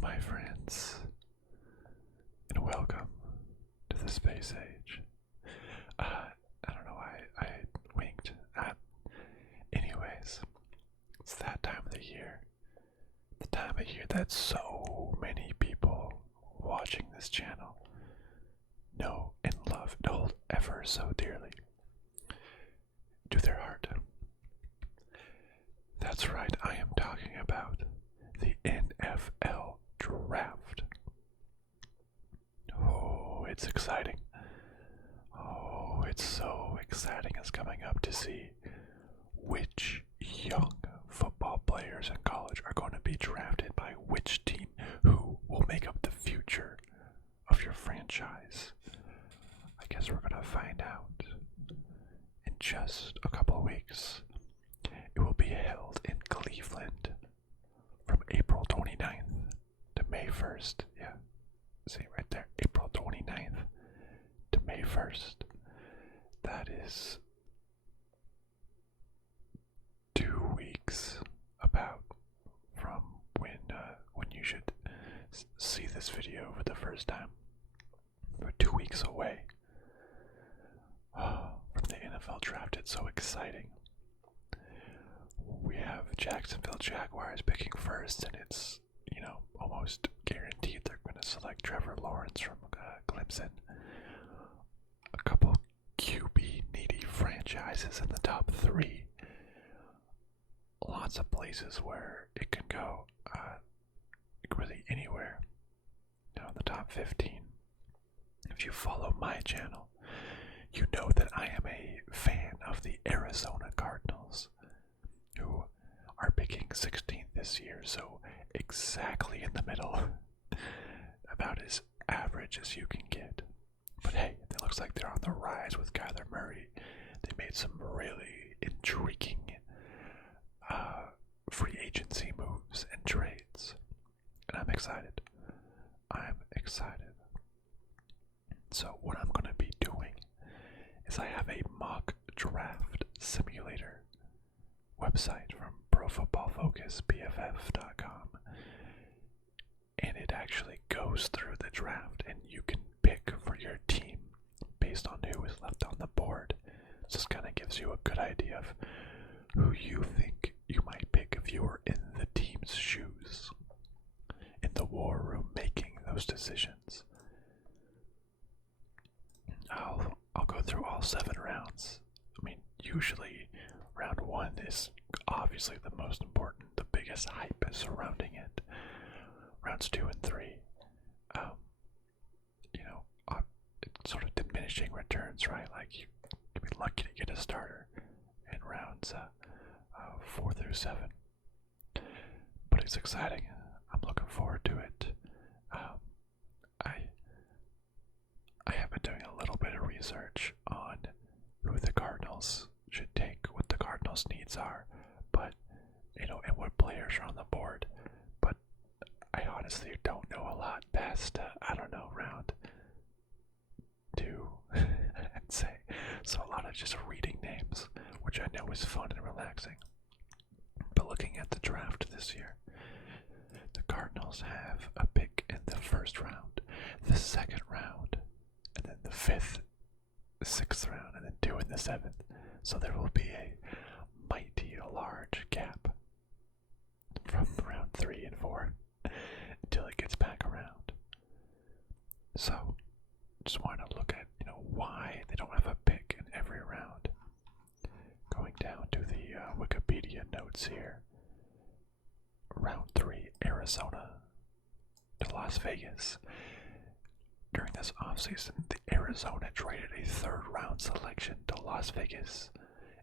my friends, and welcome to the space age. I don't know why I winked. Anyways, it's that time of the year. The time of year that so many people watching this channel know and love and hold ever so dearly to their heart. That's right, I am talking about the NFL draft. Oh, it's exciting. Oh, it's so exciting. It's coming up to see which young football players in college are going to be drafted by which team, who will make up the future of your franchise. I guess we're going to find out in just a couple of weeks. It will be held in Cleveland from April 29th to May 1st. Yeah, see right there, April 29th to May 1st. That is 2 weeks about from when you should see this video for the first time. We're 2 weeks away from the NFL draft. It's so exciting. We have Jacksonville Jaguars picking first, and it's, almost guaranteed they're going to select Trevor Lawrence from Clemson. A couple QB needy franchises in the top 3. Lots of places where it can go, really anywhere. Down the top 15. If you follow my channel, you know that I am a fan of the Arizona Cardinals, who are picking 16th this year, so exactly in the middle. About as average as you can get. But hey, it looks like they're on the rise with Kyler Murray. They made some really intriguing free agency moves and trades. And I'm excited. So what I'm going to be doing is I have a mock draft simulator website from Pro Football Focus, PFF.com, and it actually goes through the draft, and you can pick for your team based on who is left on the board. So this kind of gives you a good idea of who you think you might pick if you were in the team's shoes, in the war room making those decisions. I'll go through all 7 rounds. I mean, usually round 1 is obviously the most important. The biggest hype is surrounding it. Rounds 2 and 3, it's sort of diminishing returns, right? Like, you can be lucky to get a starter in rounds 4 through 7. But it's exciting. I'm looking forward to it. I have been doing a little bit of research on who the Cardinals should take, what the Cardinals' needs are, but and what players are on the board. But I honestly don't know a lot past round 2, I'd say. So a lot of just reading names, which I know is fun and relaxing. But looking at the draft this year, the Cardinals have a pick in the first round, the second round, and then the 5th, the 6th round, and then 2 in the 7th. So there will be a mighty large gap from round 3 and 4 until it gets back around. So just want to look at why they don't have a pick in every round. Going down to the Wikipedia notes here. Round 3, Arizona to Las Vegas. During this offseason, the Arizona traded a 3rd round selection to Las Vegas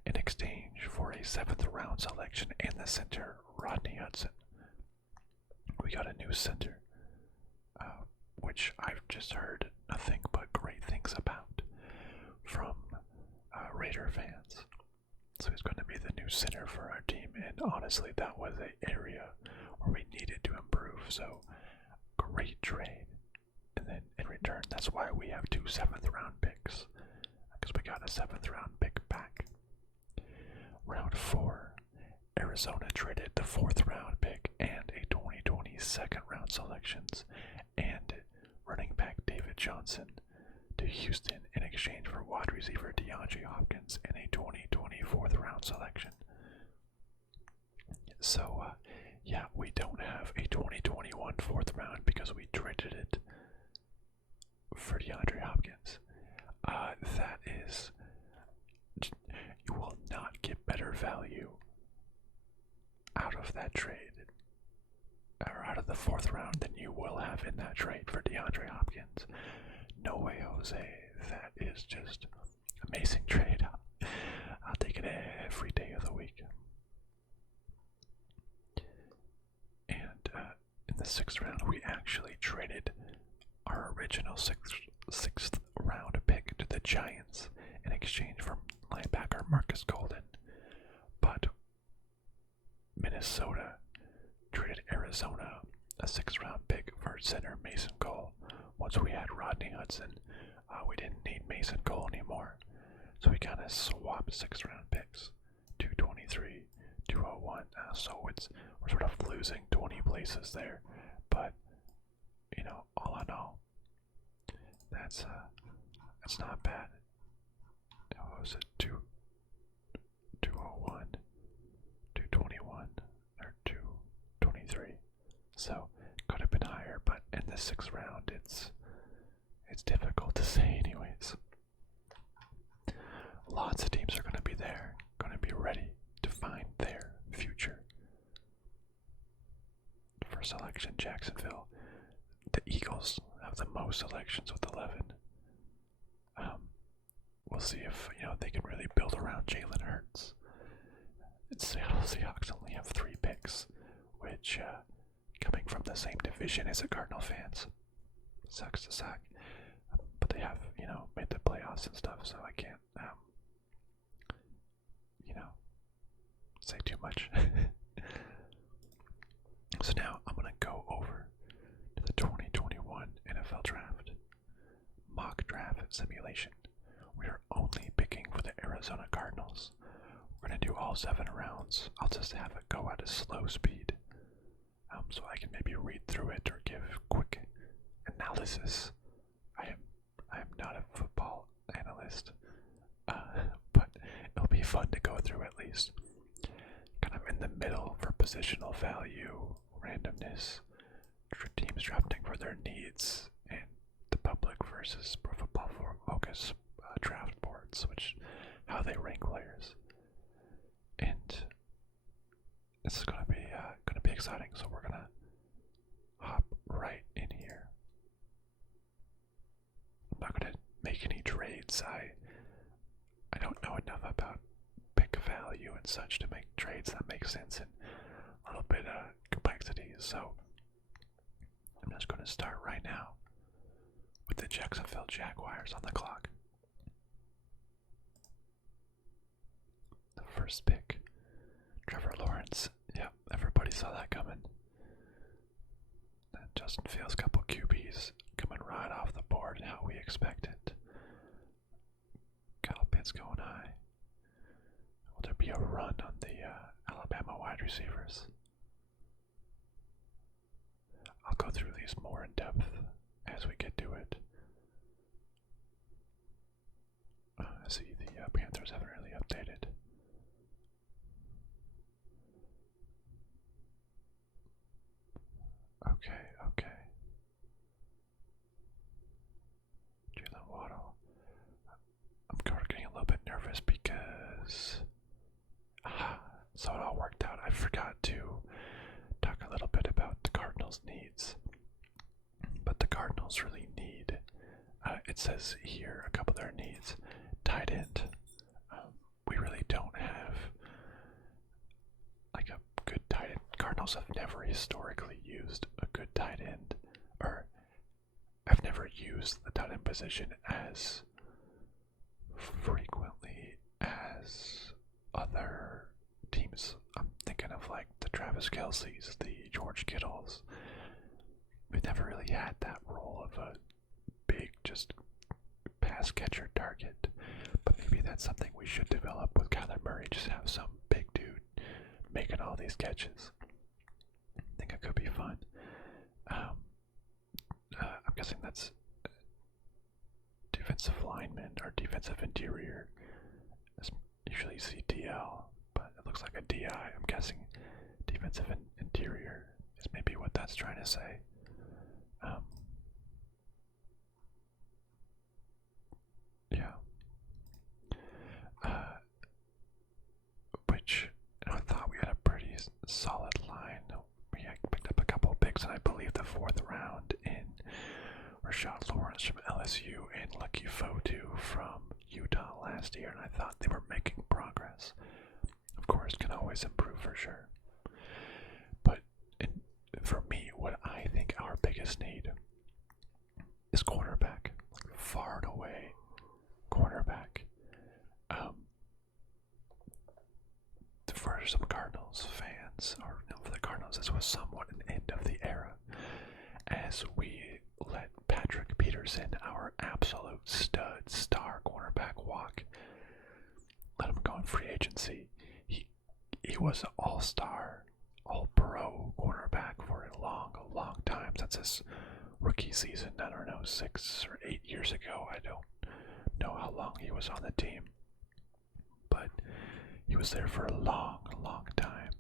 in exchange for a 7th round selection and the center, Rodney Hudson. We got a new center, which I've just heard nothing but great things about from Raider fans. So he's going to be the new center for our team, and honestly, that was an area where we needed to improve, so great trade. And then in return, that's why we have 2 7th round picks, because we got a 7th round pick back. Round 4, Arizona traded the 4th round pick and a 2020 second round selections and running back David Johnson to Houston in exchange for wide receiver DeAndre Hopkins and a 2020 fourth round selection. So, yeah, we don't have a 2021 fourth round because we traded it for DeAndre Hopkins. That is, you will not get better value out of that trade, or out of the fourth round, than you will have in that trade for DeAndre Hopkins. No way, Jose. That is just amazing trade. I'll take it every day of the week. And in the sixth round, we actually traded our original sixth round pick to the Giants in exchange for linebacker Marcus Golden. But Minnesota traded Arizona a sixth round pick for center Mason Cole. Once we had Rodney Hudson, we didn't need Mason Cole anymore. So we kind of swapped sixth round picks. 223, 201. So we're sort of losing 20 places there. But, all in all, that's not bad. What was it? 201, 221, or 223. So could have been higher, but in the sixth round, it's difficult to say, anyways. Lots of teams are going to be there, going to be ready to find their future. For selection, Jacksonville. The Eagles have the most selections with 11. We'll see if they can really build around Jalen Hurts. Seattle Seahawks only have 3 picks, which, coming from the same division as the Cardinal fans, sucks to suck. But they have, made the playoffs and stuff, so I can't, say too much. So now I'm going to go over to the 2021 NFL Draft. Mock draft simulation. We are only picking for the Arizona Cardinals. We're going to do all 7 rounds. I'll just have it go at a slow speed, so I can maybe read through it or give quick analysis. I am not a football analyst, but it'll be fun to go through at least. Kind of in the middle for positional value, randomness, teams drafting for their needs, and the public versus Pro Football Focus draft boards, how they rank players. And this is gonna be exciting. So we're gonna hop right in here. I'm not gonna make any trades. I don't know enough about pick value and such to make trades that make sense and a little bit of complexity. So I'm just gonna start right now with the Jacksonville Jaguars on the clock. The first pick, Trevor Lawrence. Yep, everybody saw that coming. And Justin Fields, couple QBs coming right off the board, how we expected. Kyle Pitts going high. Will there be a run on the Alabama wide receivers? I'll go through these more in depth as we get to it. I see the Panthers haven't really updated. Okay. Jalen Waddle. I'm getting a little bit nervous because so it all worked out. I forgot to talk a little bit about the Cardinals' needs. But the Cardinals really need, it says here a couple of their needs. Tight end. We really don't have like a good tight end. Cardinals have never historically used a good tight end, or have never used the tight end position as frequently as other teams. I'm thinking of like the Travis Kelce's, the George Kittles. We've never really had that role of a big, just pass catcher target. But maybe that's something we should develop with Kyler Murray. Just have some big dude making all these catches. I think it could be fun. guessing that's defensive lineman or defensive interior. Usually CDL, but it looks like a DI. I'm guessing defensive interior is maybe what that's trying to say. Yeah. Which I thought we had a pretty solid line. We had picked up a couple of picks, and I believe the 4th round in Rashad Lawrence from LSU and Lucky Fotu from Utah last year, and I thought they were making progress. Of course, can always improve for sure. But for me, what I think our biggest need is cornerback. Like far and away, cornerback. For some Cardinals fans, or no, for the Cardinals, this was somewhat an end of the era, as we let Patrick Peterson, our absolute stud star cornerback, walk. Let him go in free agency. He was an all-star, all-pro cornerback for a long time since his rookie season. I don't know, 6 or 8 years ago. I don't know how long he was on the team, but he was there for a long time.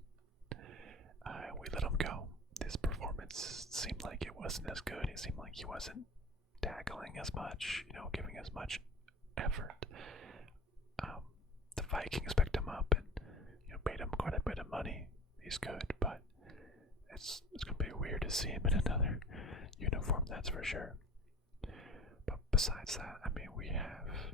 We let him go. His performance seemed like it wasn't as good. It seemed like he wasn't tackling as much, giving as much effort. The Vikings picked him up and paid him quite a bit of money. He's good, but it's gonna be weird to see him in another uniform, that's for sure. But besides that, I mean, we have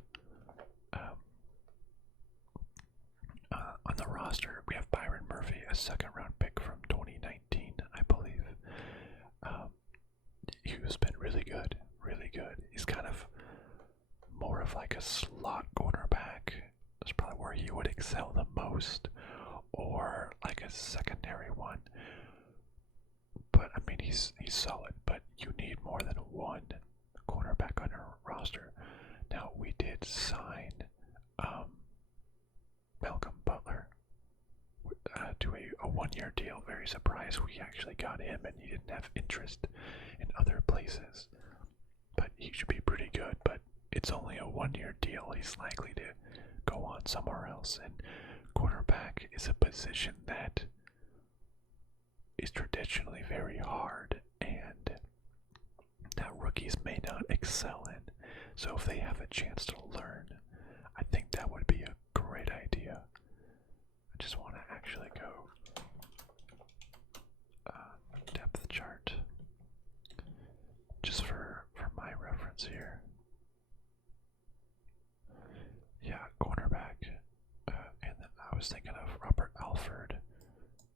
on the roster, we have Byron Murphy, a 2nd-round pick from 2019, I believe. He's been really good, really good. He's kind of more of like a slot cornerback. That's probably where he would excel the most, or like a secondary one. But I mean, he's solid, but you need more than one cornerback on your roster. Now, we did sign Malcolm Butler to a 1-year deal. Very surprised we actually got him, and he didn't have interest in other places. But he should be pretty good, but it's only a 1-year deal. He's likely to go on somewhere else, and cornerback is a position that is traditionally very hard and that rookies may not excel in. So if they have a chance to learn, I think that would be a great idea. I just want to actually go depth chart just for my reference here. Yeah, cornerback. And then I was thinking of Robert Alford,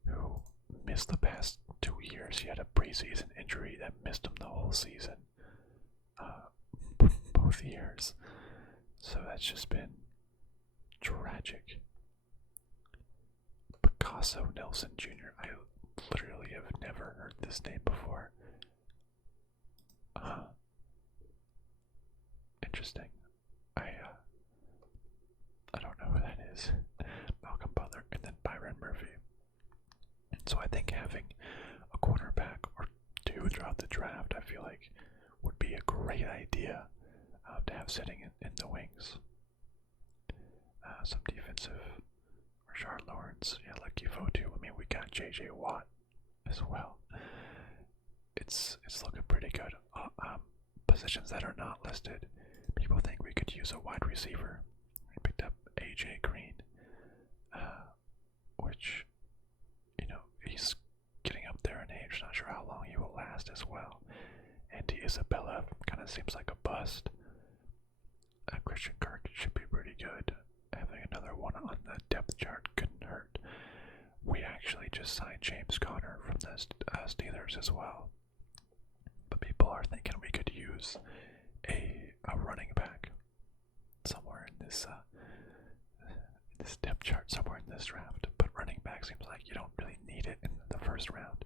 who missed the past 2 years. He had a preseason injury that missed him the whole season. Both years. So that's just been tragic. Picasso Nelson Jr. I literally have never heard this name before. Interesting. I don't know who that is. Malcolm Butler and then Byron Murphy. So I think having a cornerback or two throughout the draft, I feel like would be a great idea to have sitting in the wings. Some defensive, Rashard Lawrence, yeah, Lucky Fotu. I mean, we got J.J. Watt as well. It's looking pretty good. Positions that are not listed, people think we could use a wide receiver. We picked up A.J. Green, which, he's getting up there in age. Not sure how long he will last as well. Andy Isabella kind of seems like a bust. Christian Kirk should be pretty good. Having another one on the depth chart couldn't hurt. We actually just signed James Conner from the Steelers as well. But people are thinking we could use a running back somewhere in this depth chart, somewhere in this draft. But running back seems like you don't really need it in the first round.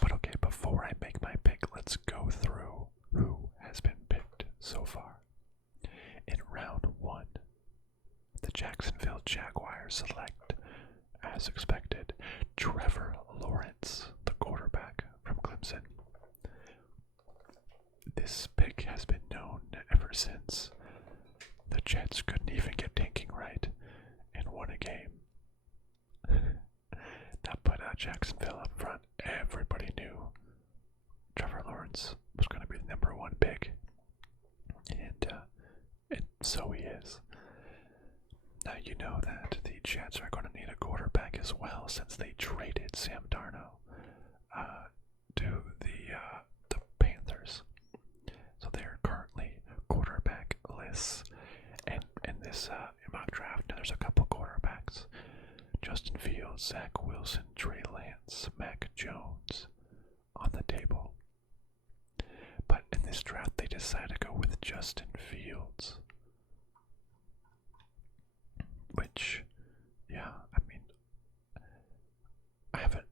But okay, before I make my pick, let's go through who has been picked so far. In round 1, the Jacksonville Jaguars select, as expected, Trevor Lawrence, the quarterback from Clemson. since the Jets couldn't even get tanking right and won a game. That put Jacksonville up front. Everybody knew Trevor Lawrence was going to be the #1 pick, and so he is. Now you know that the Jets are going to need a quarterback as well, since they traded Sam Darnold to the Panthers. So they are currently quarterbackless. And in this mock draft, now there's a couple quarterbacks: Justin Fields, Zach Wilson, Trey Lance, Mac Jones on the table. But in this draft, they decided to go with Justin Fields. Which, yeah, I mean, I haven't.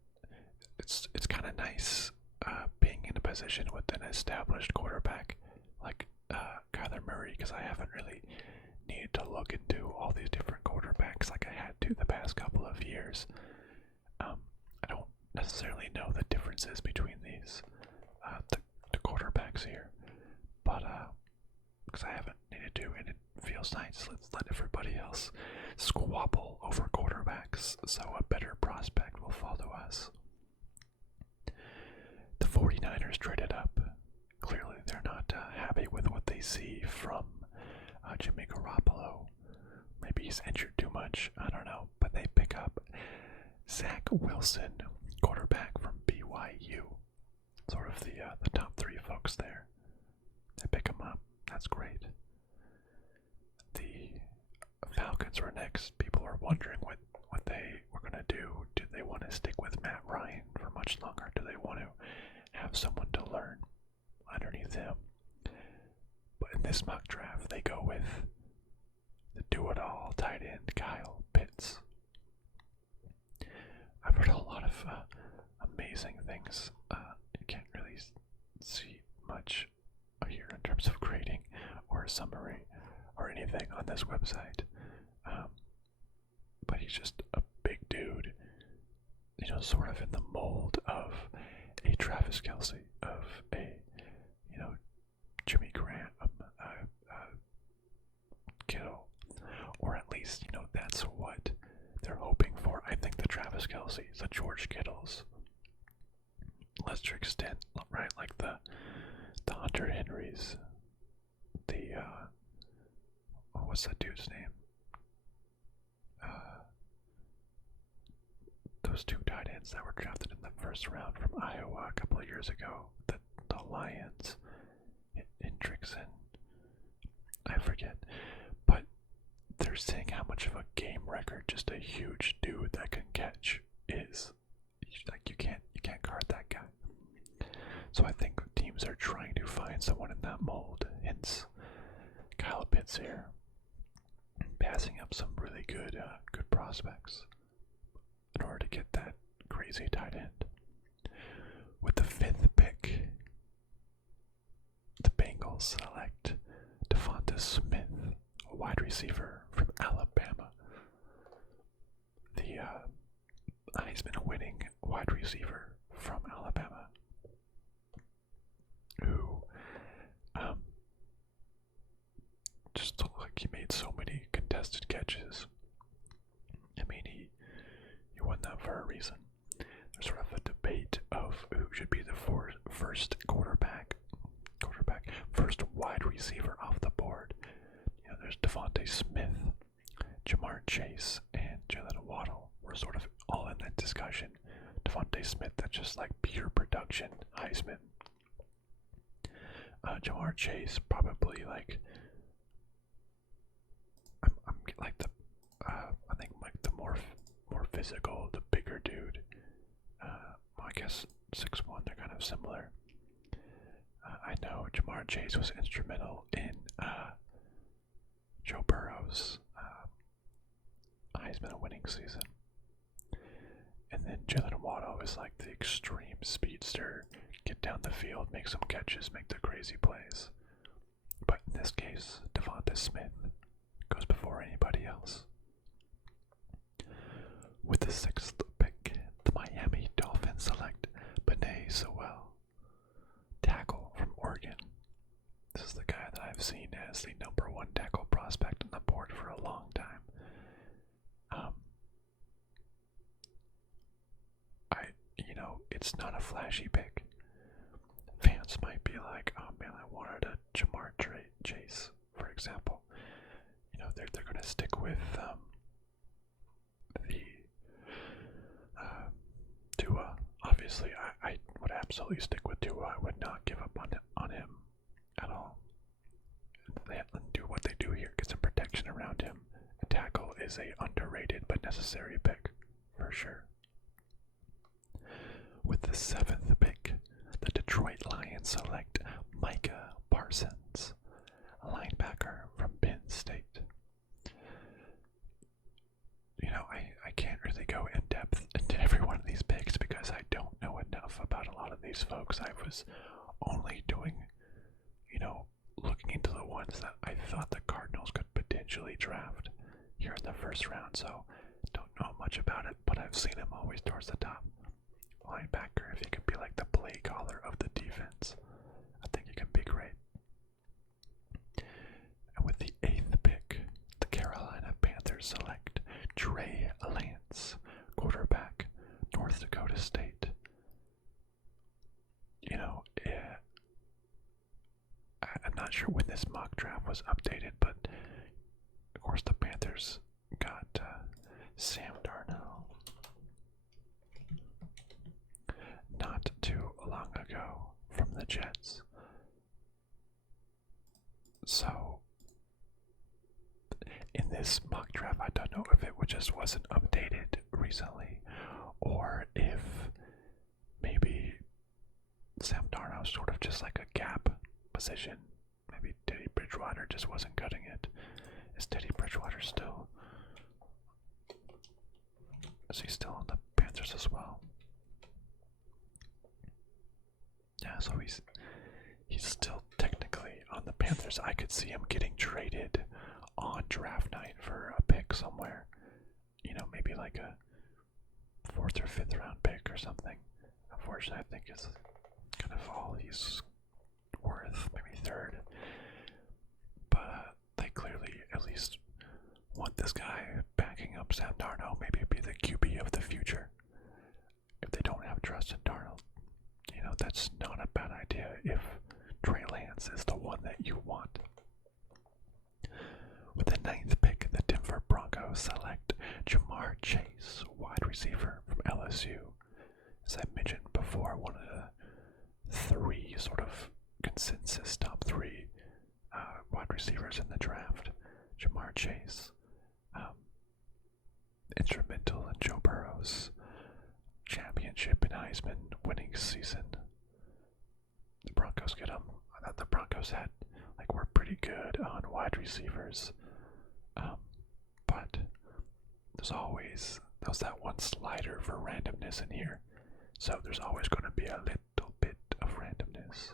It's kind of nice being in a position with an established quarterback like Kyler Murray, because I haven't really needed to look into all these different quarterbacks like I had to the past couple of years. I don't necessarily know the differences between these the quarterbacks here, but because I haven't needed to, and it feels nice. Let's let everybody else squabble over quarterbacks so a better prospect will follow us. The 49ers traded up. Clearly they're not happy with what they see from Jimmy Garoppolo. Maybe he's injured too much, I don't know, but they pick up Zach Wilson, quarterback from BYU. Sort of the top 3 folks there. They pick him up. That's great. The Falcons were next. People are wondering what they were going to do. Do they want to stick with Matt Ryan for much longer? Do they want to have someone to learn underneath him? But in this mock draft, they go with the do-it-all tight end Kyle Pitts. I've heard a lot of amazing things. You can't really see much here in terms of grading or a summary or anything on this website. But he's just a big dude, sort of in the mold of a Travis Kelce, of a, Jimmy Graham, Kittle, or at least, that's what they're hoping for. I think the Travis Kelce's, the George Kittles, lesser extent, right? Like the Hunter Henrys, what's that dude's name? Those 2 tight ends that were drafted in the first round from Iowa a couple of years ago, the Lions, Hendrickson, I forget, but they're saying how much of a game record just a huge dude that can catch is. Like you can't guard that guy. So I think teams are trying to find someone in that mold. Hence, Kyle Pitts here, passing up some really good prospects in order to get that crazy tight end. With the 5th pick, the Bengals select Devonta Smith, a wide receiver from Alabama. The Heisman-winning wide receiver from Alabama, who just looked like he made so many contested catches. I mean, he won that for a reason. There's sort of a debate of who should be the first first wide receiver off the board. There's Devonta Smith, Jamar Chase, and Jalen Waddle. We're sort of all in that discussion. Devonta Smith, that's just like pure production, Heisman. Jamar Chase, probably like I'm like the I think like the more physical, the bigger dude. I guess 6'1", they're kind of similar. I know Jamar Chase was instrumental in Joe Burrow's Heisman winning season. And then Jalen Waddle is like the extreme speedster, get down the field, make some catches, make the crazy plays. But in this case, Devonta Smith goes before anybody else. With the 6th pick, the Miami Dolphins select Penei Sewell, tackle from Oregon. This is the guy that I've seen as it's not a flashy pick. Fans might be like, oh man, I wanted a Chase, for example. They're going to stick with the Tua. Obviously, I would absolutely stick with Tua. I would not give up on him at all. They have to do what they do here, get some protection around him. A tackle is a underrated but necessary pick, for sure. With the 7th pick, the Detroit Lions select Micah Parsons, a linebacker from Penn State. I can't really go in depth into every one of these picks because I don't know enough about a lot of these folks. I was only doing, looking into the ones that I thought the Cardinals could potentially draft here in the first round, so don't know much about it, but I've seen him always towards the top. Linebacker, if he could be like the play caller of the defense, I think he could be great. And with the 8th pick, the Carolina Panthers select Trey Lance, quarterback, North Dakota State. I'm not sure when this mock draft was updated, but of course the Panthers got Sam Darnold not too long ago from the Jets. So in this mock draft, I don't know if it just wasn't updated recently, or if maybe Sam Darnold's sort of just like a gap position. Maybe Teddy Bridgewater just wasn't cutting it. Is Teddy Bridgewater still? Is he still on the Panthers as well? Yeah, so he's still technically on the Panthers. I could see him getting traded on draft night for a pick somewhere. Maybe like a 4th or 5th round pick or something. Unfortunately, I think it's kind of all he's worth, maybe 3rd. But they clearly at least want this guy backing up Sam Darnold, maybe be the QB of the future. If they don't have trust in Darnold, that's not a bad idea if Trey Lance is the one that you want. With the 9th pick, the Denver Broncos select Jamar Chase, wide receiver from LSU. As I mentioned before, one of the 3 sort of consensus top 3 wide receivers in the draft. Jamar Chase, instrumental in Joe Burrow's championship and Heisman winning season. The Broncos get him. I thought the Broncos were pretty good on wide receivers, but there's that one slider for randomness in here, so there's always going to be a little bit of randomness.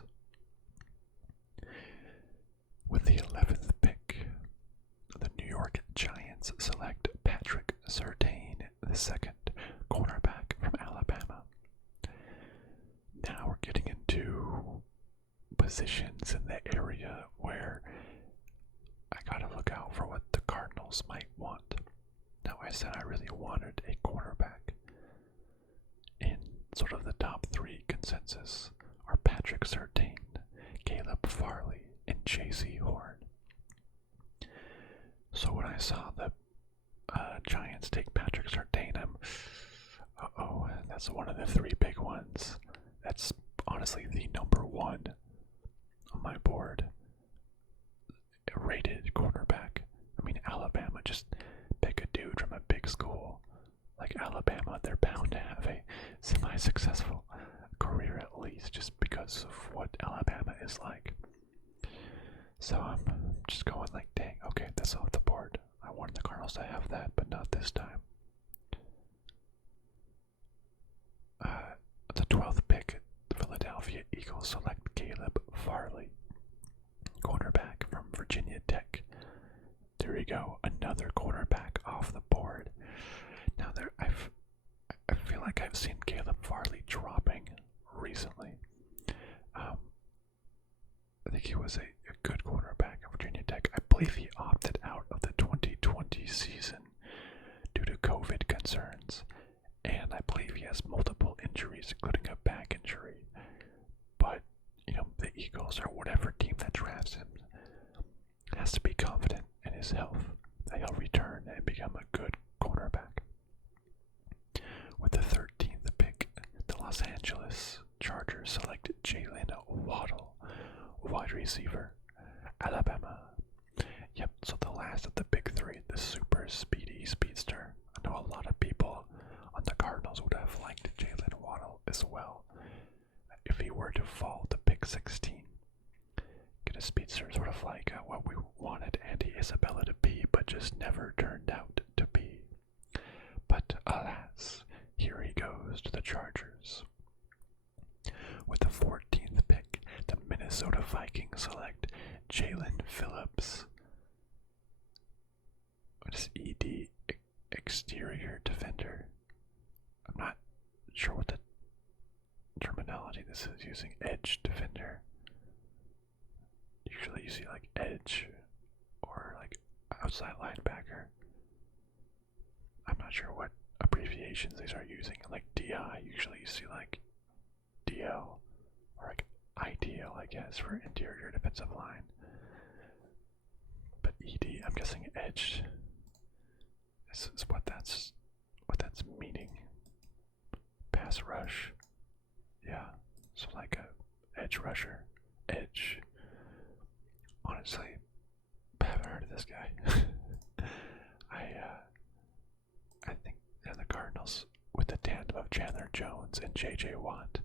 With the 11th pick, the New York Giants select Patrick Surtain, the 2nd cornerback from Alabama. Now we're getting into positions in the area where I gotta look out for what the Cardinals might want. Now, I said I really wanted a cornerback. In sort of the top 3 consensus are Patrick Surtain, Caleb Farley, and J.C. Horn. So when I saw the Giants take Patrick Surtain, that's one of the 3 big ones. That's honestly the number 1 on my board. A rated cornerback. I mean, Alabama, just pick a dude from a big school. Like Alabama, they're bound to have a semi-successful career at least, just because of what Alabama is like. So I'm just going like, dang, okay, that's off the board. I wanted the Cardinals to have that, but not this time. The 12th pick, the Philadelphia Eagles select Caleb Farley, cornerback from Virginia Tech. There you go, another cornerback off the board. Now I feel like I've seen Caleb Farley dropping recently. I think he was a good cornerback at Virginia Tech. I believe he opted out of the 2020 season due to COVID concerns, and I believe he has multiple injuries Los Angeles Chargers select Jalen Waddle, wide receiver, Alabama. Yep, so the last of the big three, the super speedy speedster. I know a lot of people on the Cardinals would have liked Jalen Waddle as well. If he were to fall to pick 16, get a speedster sort of like what we wanted Andy Isabella to be, but just never turned out to be. But alas, here he goes to the Chargers. With the 14th pick, the Minnesota Vikings select Jalen Phillips. What is ED? Exterior defender. I'm not sure what the terminology this is using. Edge defender. Usually you see like edge or like outside linebacker. I'm not sure what abbreviations these are using. Like DI, usually you see like DL or like IDL, I guess, for interior defensive line. But ED, I'm guessing edge. This is what that's meaning. Pass rush. Yeah, so like a edge rusher. Edge. Honestly, I haven't heard of this guy. I think the Cardinals, with the tandem of Chandler Jones and J.J. Watt,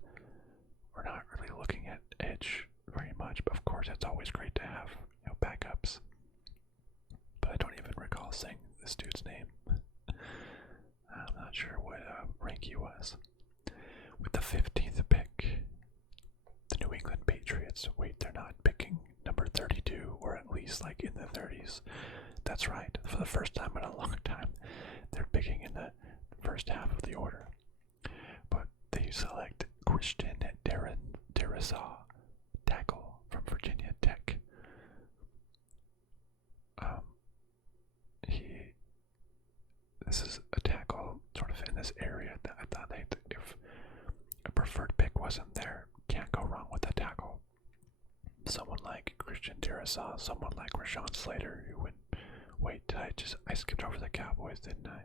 we're not really looking at edge very much. But of course, it's always great to have backups. But I don't even recall saying this dude's name. I'm not sure what rank he was. With the 15th pick, the New England Patriots. Wait, they're not picking number 32, or at least like in the 30s. That's right. For the first time in a long time, they're picking in the first half of the order. But they select Christian Darrisaw, tackle from Virginia Tech. This is a tackle sort of in this area that I thought if a preferred pick wasn't there, can't go wrong with a tackle. Someone like Christian Darrisaw, someone like Rashawn Slater, who would wait. I skipped over the Cowboys, didn't I?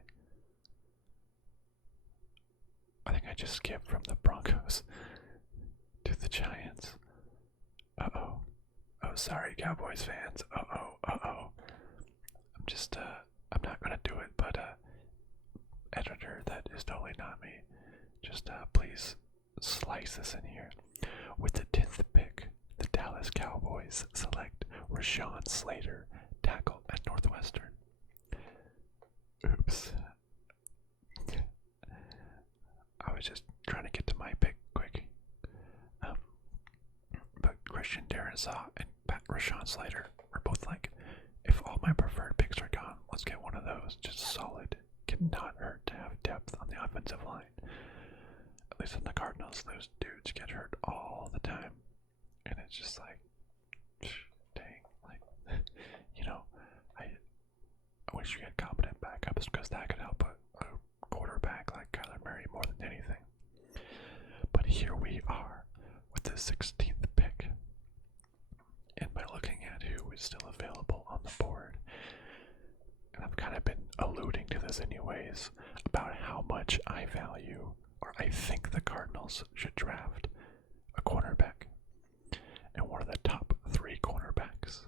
I think I just skipped from the Broncos to the Giants. Uh-oh. Oh, sorry, Cowboys fans. Uh-oh. I'm not gonna do it, but editor, that is totally not me. Just please slice this in here. With the 10th pick, the Dallas Cowboys select Rashawn Slater, tackle at Northwestern. Oops. I was just trying to get to my pick quick. But Christian Darrisaw and Rashawn Slater were both like, if all my preferred picks are gone, let's get one of those. Just solid. Cannot hurt to have depth on the offensive line. At least in the Cardinals, those dudes get hurt all the time. And it's just like, dang. Like, I wish we had competent backups because that could help a quarterback like Kyler Murray more than anything. But here we are with the 16th pick. And by looking at who is still available on the board, and I've kind of been alluding to this anyways, about how much I value, or I think the Cardinals should draft a cornerback. And one of the top 3 cornerbacks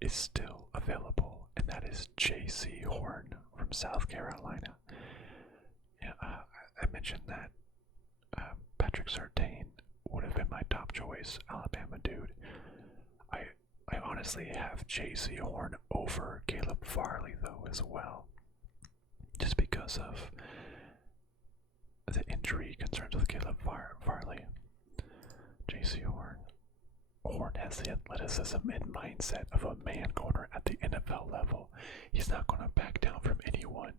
is still available, and that is J.C. Horn from South Carolina. Yeah, I mentioned that Patrick Surtain would have been my top choice, Alabama dude. I honestly have J.C. Horn over Caleb Farley, though, as well. Just because of the injury concerns with Caleb Farley. J.C. Horn has the athleticism and mindset of a man corner at the NFL level. He's not going to back down from anyone.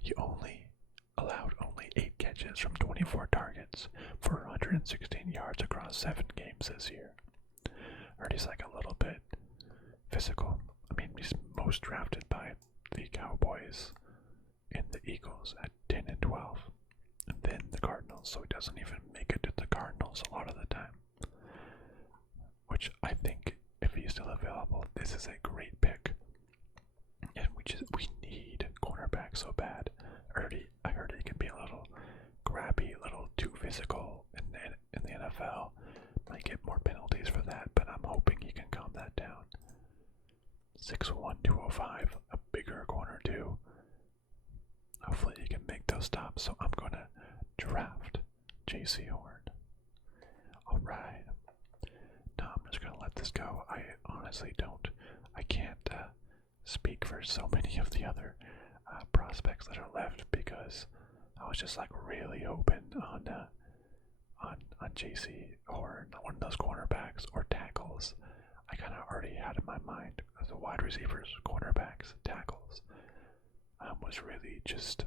He allowed 8 catches from 24 targets for 116 yards across 7 games this year. Heard he's like a little bit physical. I mean, he's most drafted by the Cowboys and the Eagles at 10 and 12, and then the Cardinals, so he doesn't even make it to the Cardinals a lot of the time. Which I think, if he's still available, this is a great pick. And we need cornerback so bad. I heard he can be a little grabby, a little too physical, and get more penalties for that, but I'm hoping he can calm that down. 6'1", 205, a bigger corner too. Hopefully he can make those stops, so I'm gonna draft JC Horn. Alright. No, I'm just gonna let this go. I honestly don't. I can't speak for so many of the other prospects that are left because I was just like really hoping on JC Horn, one of those cornerbacks or tackles. I kind of already had in my mind the wide receivers, cornerbacks, tackles. Was really just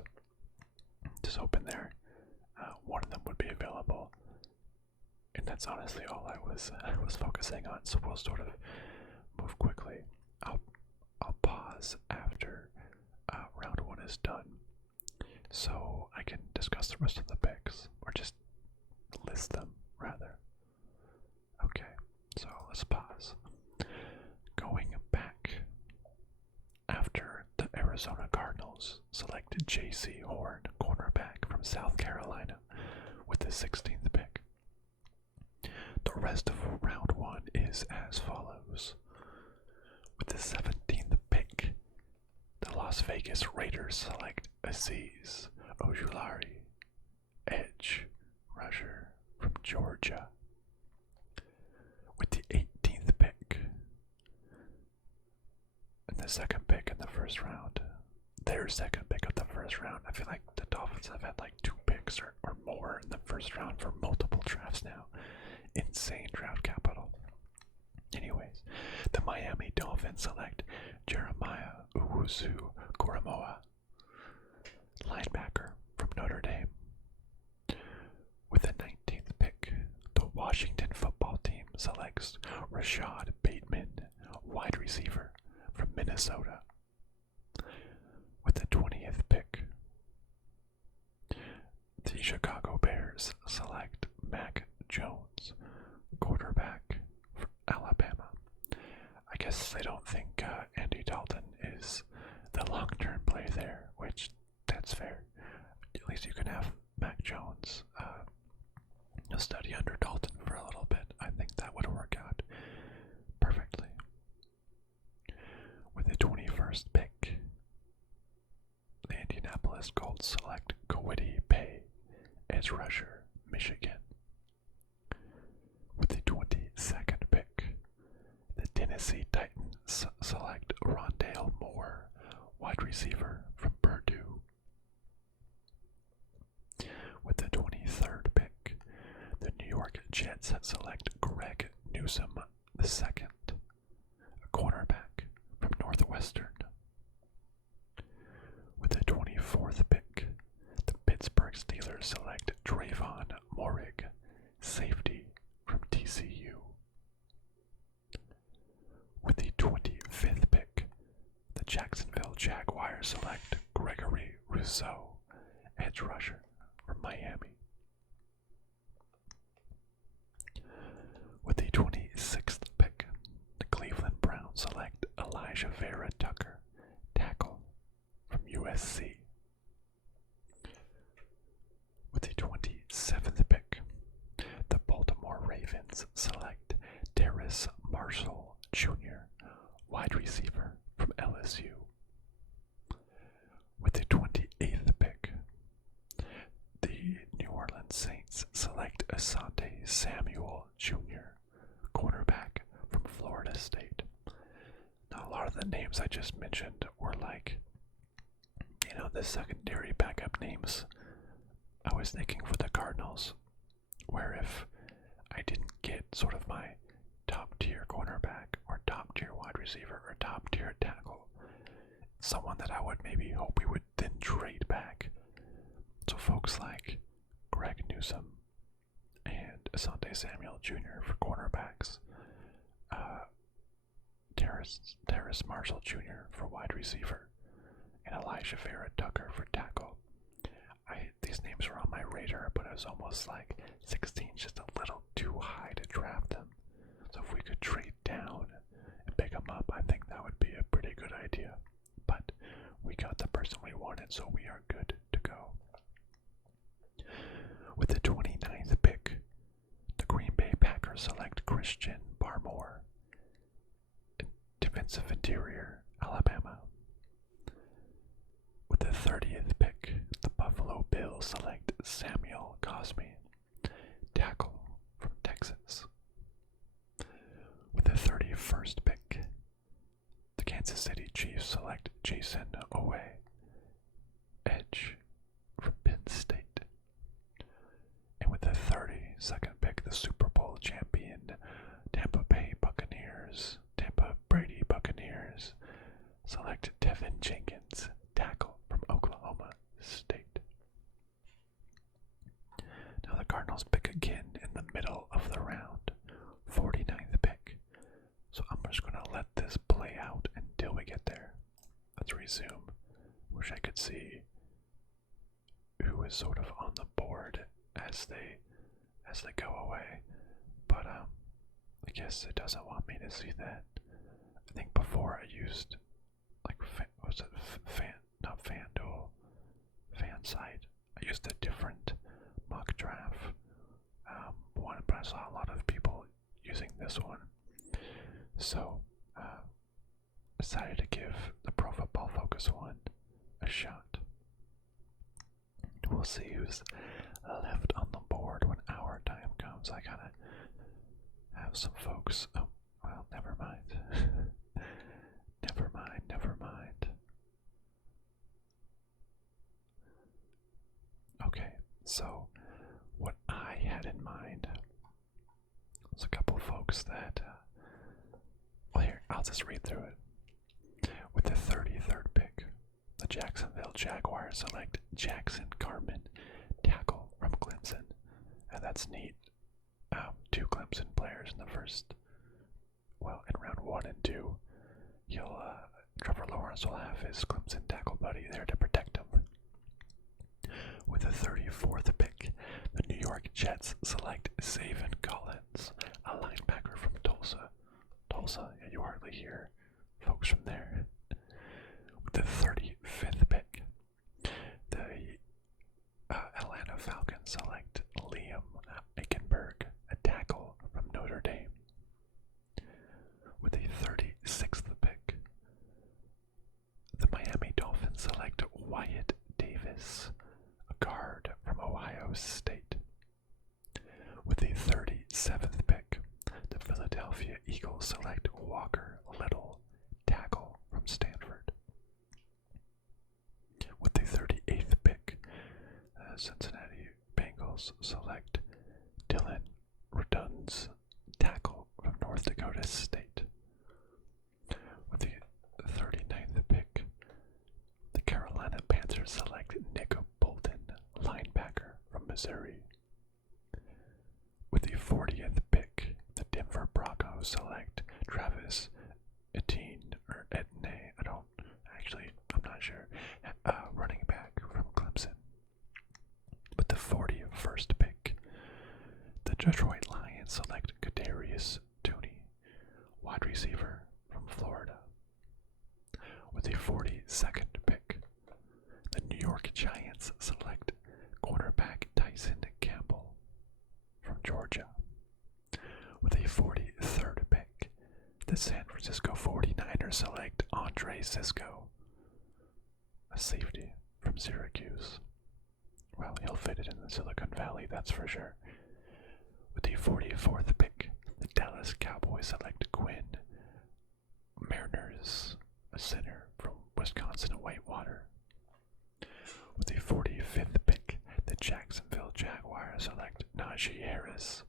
hoping there one of them would be available, and that's honestly all I was focusing on. So we'll sort of move quickly. I'll pause after round one is done, so I can discuss the rest of the picks, or just list them rather. Okay, so let's pause. Going back, after the Arizona Cardinals selected JC Horn, cornerback from South Carolina, with the 16th pick. The rest of round one is as follows. With the 17th pick, the Las Vegas Raiders select Azeez Ojulari, edge rusher from Georgia. With the 18th pick, and the second pick in the first round, their second pick of the first round. I feel like the Dolphins have had like 2 picks or more in the first round for multiple drafts now. Insane draft capital. Anyways, the Miami Dolphins select Jeremiah Owusu-Koramoah, linebacker from Notre Dame. With the 19th pick, the Washington football team selects Rashad Bateman, wide receiver from Minnesota. With the 20th pick, the Chicago Bears select Mac Jones, quarterback from Alabama. I guess they don't think Andy Dalton is the long-term play there, which that's fair. At least you can have Mac Jones study under Dalton for a little bit. I think that would work out perfectly. With the 21st pick, the Indianapolis Colts select Kwity Paye, edge rusher, Michigan. With the 22nd pick, the Tennessee Titans select Rondale Moore, wide receiver from Purdue. With the 23rd pick, the New York Jets select Greg Newsome II, a cornerback from Northwestern. With the 24th pick, the Pittsburgh Steelers select Trayvon Moehrig, safety from TCU. With the 25th pick, the Jacksonville Jaguars select Gregory Rousseau, edge rusher from Miami. With the 26th pick, the Cleveland Browns select Elijah Vera Tucker, tackle from USC. With the 27th pick, the Baltimore Ravens select Terrace Marshall Jr., wide receiver from LSU. With the 28th pick, the New Orleans Saints select Asante Samuel Jr., cornerback from Florida State. Now, a lot of the names I just mentioned were like, the secondary backup names I was thinking for the Cardinals, where if I didn't get sort of my top tier cornerback or top tier wide receiver or top tier tackle, someone that I would maybe hope we would then trade back. So folks like Greg Newsome and Asante Samuel Jr. for cornerbacks, Terrace Marshall Jr. for wide receiver, and Elijah Vera Tucker for tackle. These names were on my radar, but it was almost like 16 just a little too high to draft them. So if we could trade down and pick them up, I think that would be a pretty good idea. But we got the person we wanted, so we are good to go. With the 29th pick, the Green Bay Packers select Christian Barmore. Defensive interior, Alabama. With the 30th pick, the Buffalo Bills select Samuel Cosme, tackle from Texas. With the 31st pick, the Kansas City Chiefs select Jason Owe, edge from Penn State. And with the 32nd pick, the Super Bowl champion Tampa Brady Buccaneers select Tevin Jenkins, tackle from Oklahoma State. Now the Cardinals pick again in the middle of the round, 49th pick. So I'm just going to let this play out until we get there. Let's resume. Wish I could see who is sort of on the board as they go away, but I guess it doesn't want me to see that. I think before I used like Fansite. I used a different mock draft one, but I saw a lot of people using this one, so decided to give the Pro Football Focus one a shot. We'll see who's left on the board when our time comes. I gotta have some folks. Oh, well, never mind. never mind. Okay, so what I had in mind was a couple folks that, well, here, I'll just read through it. With the 33rd pick, the Jacksonville Jaguars select Jackson Carman, tackle from Clemson. And that's neat. 2 Clemson players in the first, well, in round 1 and 2. Trevor Lawrence will have his Clemson tackle buddy there to protect him. With the 34th pick, the New York Jets select Zaven Collins, a linebacker from Tulsa. Yeah, you hardly hear folks from there. With the 35th pick, the Atlanta Falcons select Liam Eichenberg, a tackle from Notre Dame. With the 36th pick, the Miami Dolphins select Wyatt Davis, a guard from Ohio State. With the 37th pick, the Philadelphia Eagles select Walker Little, tackle from Stanford. With the 38th pick, Cincinnati Bengals select Dylan Reduns, tackle from North Dakota State. With the 39th pick, the Carolina Panthers select Nick Bolton, linebacker from Missouri. With the 40th pick, the Denver Broncos select Travis Etienne, I'm not sure, running back from Clemson. With the 41st pick, the Detroit Lions select Kadarius Toney, wide receiver from Florida. With the 42nd pick, the New York Giants select cornerback Tyson Campbell from Georgia. With a 43rd pick, the San Francisco 49ers select Andre Cisco, a safety from Syracuse. Well, he'll fit it in the Silicon Valley, that's for sure. With the 44th pick, the Dallas Cowboys select Quinn Mariners, a center from Wisconsin and Whitewater. With the 45th pick, the Jacksonville Jaguars select Najee Harris,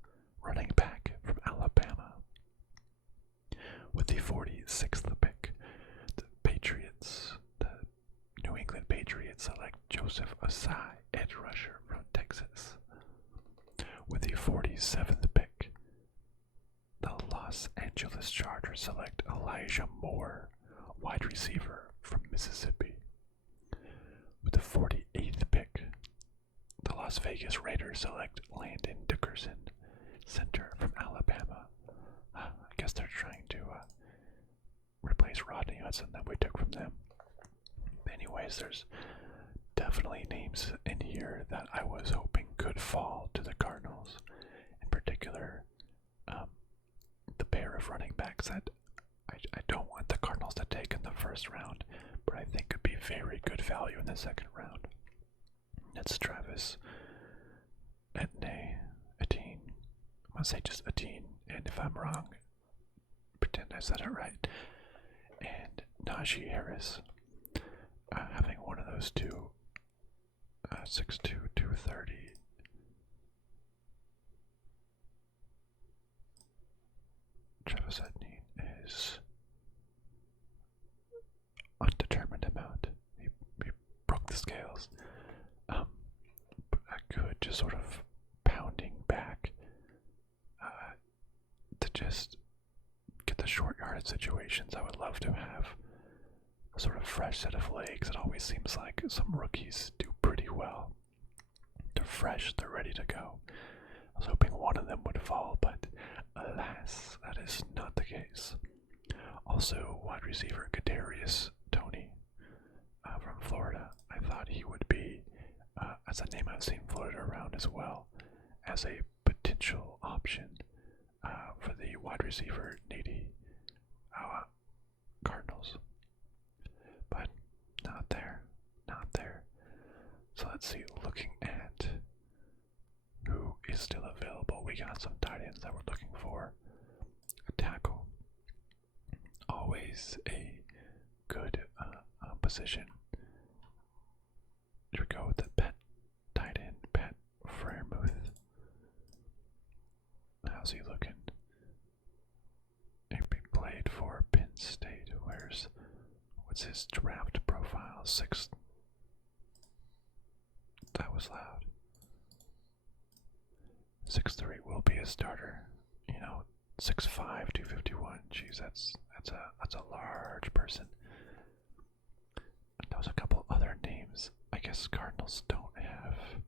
running back from Alabama. With the 46th pick, the New England Patriots select Joseph Ossai, edge rusher from Texas. With the 47th pick, the Los Angeles Chargers select Elijah Moore, wide receiver from Mississippi. With the 48th pick, the Las Vegas Raiders select Landon Dickerson, center from Alabama. I guess they're trying to replace Rodney Hudson that we took from them. Anyways, there's definitely names in here that I was hoping could fall to the Cardinals. In particular, quarterbacks that I don't want the Cardinals to take in the first round, but I think could be very good value in the second round. It's Travis Etienne. I'm gonna say just Etienne, and if I'm wrong, pretend I said it right. And Najee Harris, having one of those two, 6'2", 230. Travis Etienne is undetermined amount. He broke the scales. But a good, just sort of pounding back to just get the short yardage situations. I would love to have a sort of fresh set of legs. It always seems like some rookies do pretty well. They're fresh, they're ready to go. I was hoping one of them would fall, but alas, that is not the case. Also, wide receiver Kadarius Toney from Florida. I thought he would be, as a name I've seen floated around as well, as a potential option for the wide receiver needy Cardinals. But not there. So let's see, looking at who is still available. We got some tight ends that we're looking for. A tackle. Always a good position. Should we go with the tight end, Pat Freiermuth? How's he looking? He played for Penn State. What's his draft profile? 6th. That was loud. 6'3" will be a starter. 6'5", 251. Jeez, that's a large person. There was a couple other names. I guess Cardinals don't have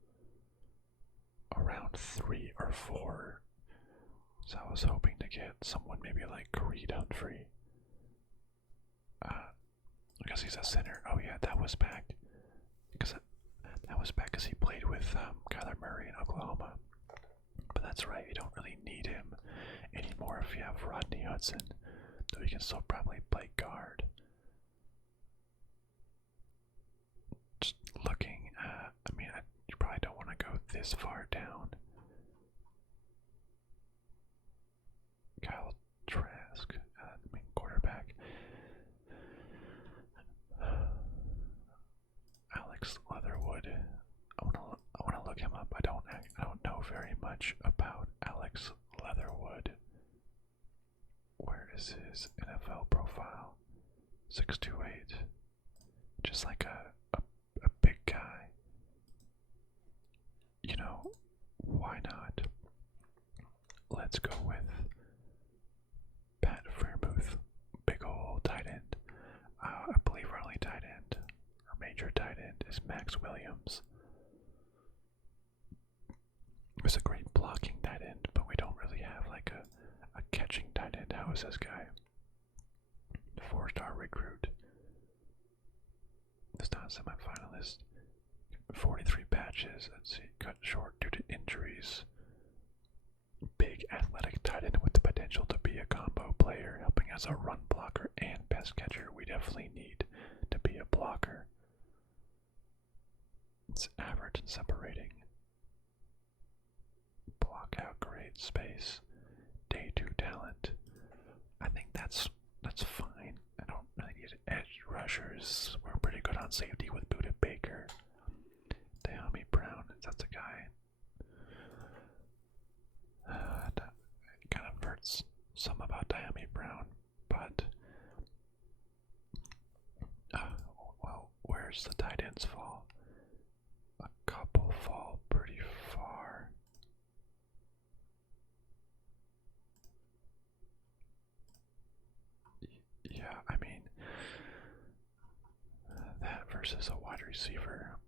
around 3 or 4. So I was hoping to get someone maybe like Creed Humphrey. I guess he's a center. Oh yeah, that was back. That was back because he played with Kyler Murray in Oklahoma. But that's right, you don't really need him anymore if you have Rodney Hudson, though he can still probably play guard. Just looking at, you probably don't want to go this far down. Kyle Trask, quarterback. Alex Leatherwood. I want to look him up. I don't know very much about Alex Leatherwood. Where is his NFL profile? 6'28". Just like a big guy. Why not? Let's go with Pat Freiermuth, big old tight end. I believe our only tight end, our major tight end, is Max Williams. It was a great blocking tight end, but we don't really have like a catching tight end. How is this guy? 4-star recruit. This not a semifinalist. 43 batches. Let's see, cut short due to injuries. Big athletic tight end with the potential to be a combo player, helping as a run blocker and pass catcher. We definitely need to be a blocker. It's average and separating. Block out great space. Day 2 talent. I think that's fine. I don't really need edge rushers. We're pretty good on safety with Buda Baker. Dayami Brown, that's a guy. It kind of hurts some about Dayami Brown, but well, where's the tight ends fall? A couple fall pretty far. Yeah, that versus a wide receiver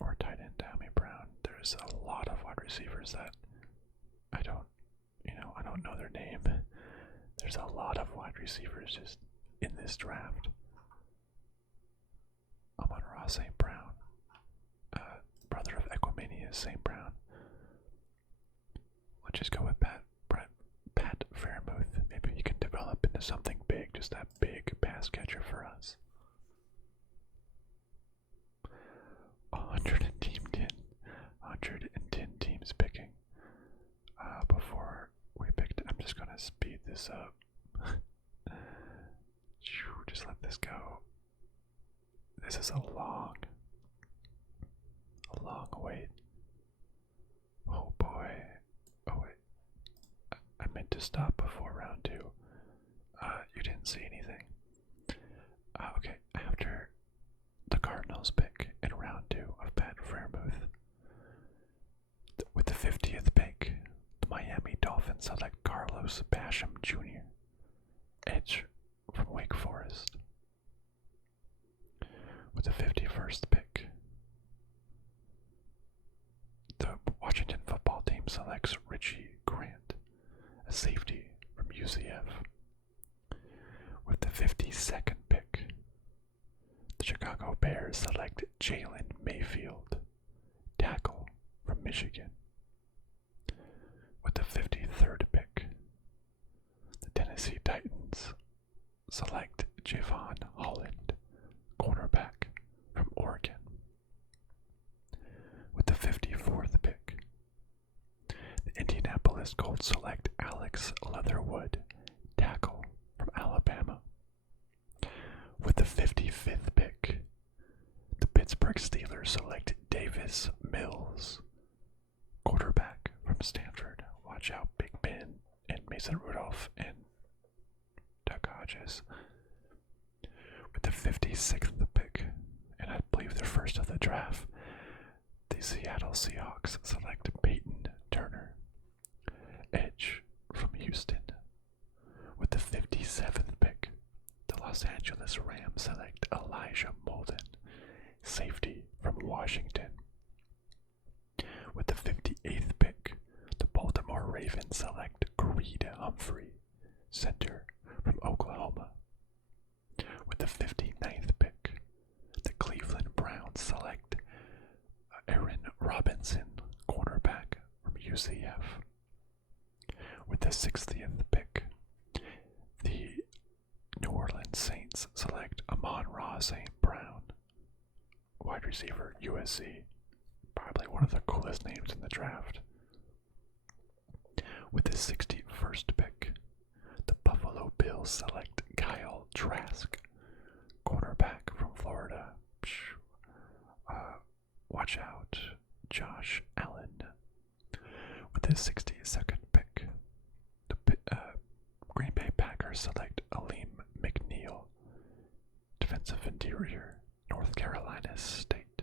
or tight end Dayami Brown. There's a lot of wide receivers that I don't know their name. There's a lot of wide receivers just in this draft. Amon-Ra St. Brown, brother of Equimania St. Brown. Let's just go with Pat Freiermuth. Maybe something big, just that big pass catcher for us. 110 teams picking. Before we picked, I'm just gonna speed this up. Just let this go. This is a long wait. Oh boy. Oh wait. I meant to stop before round 2. You didn't see anything. Okay, after the Cardinals pick in round 2 of Pat Freiermuth, with the 50th pick, the Miami Dolphins select Carlos Basham Jr., edge from Wake Forest. With the 51st pick, the Washington football team selects Richie Grant, a safety from UCF. With the 52nd pick, the Chicago Bears select Jalen Mayfield, tackle from Michigan. With the 53rd pick, the Tennessee Titans select Javon Holland, cornerback from Oregon. With the 54th pick, the Indianapolis Colts select Alex Leatherwood, tackle from Alabama. With the 55th pick, the Pittsburgh Steelers select Davis Mills, quarterback from Stanford. Watch out, Big Ben and Mason Rudolph and Duck Hodges. With the 56th pick, and I believe the first of the draft, the Seattle Seahawks select Peyton Turner, edge from Houston. With the 57th pick, the Los Angeles Rams select Elijah Molden, safety from Washington. With the 58th pick, the Baltimore Ravens select Creed Humphrey, center from Oklahoma. With the 59th pick, the Cleveland Browns select Aaron Robinson, cornerback from UCF. With the 60th pick, the New Orleans Saints select Amon-Ra St. Brown, wide receiver, USC. Probably one of the coolest names in the draft. With the 61st pick, the Buffalo Bills select Kyle Trask, cornerback from Florida. Watch out, Josh Allen. With the 62nd pick, the Green Bay Packers select Aleem McNeil, defensive interior, North Carolina State.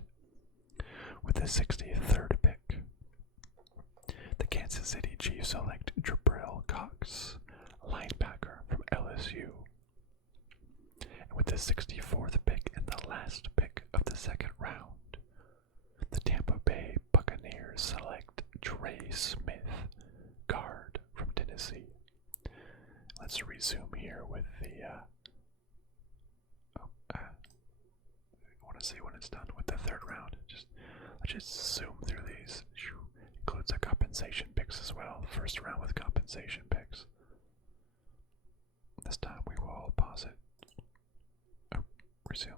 With the 63rd pick, the Kansas City Chiefs select Jabril Cox, linebacker from LSU. And with the 64th pick and the last pick of the second round, the Tampa Bay Buccaneers select Trey Smith, guard from Tennessee. Let's resume here with the I want to see when it's done with the third round. Let's just zoom through these. Includes the compensation picks as well. First round with compensation picks. This time we will pause it. Oh, resume.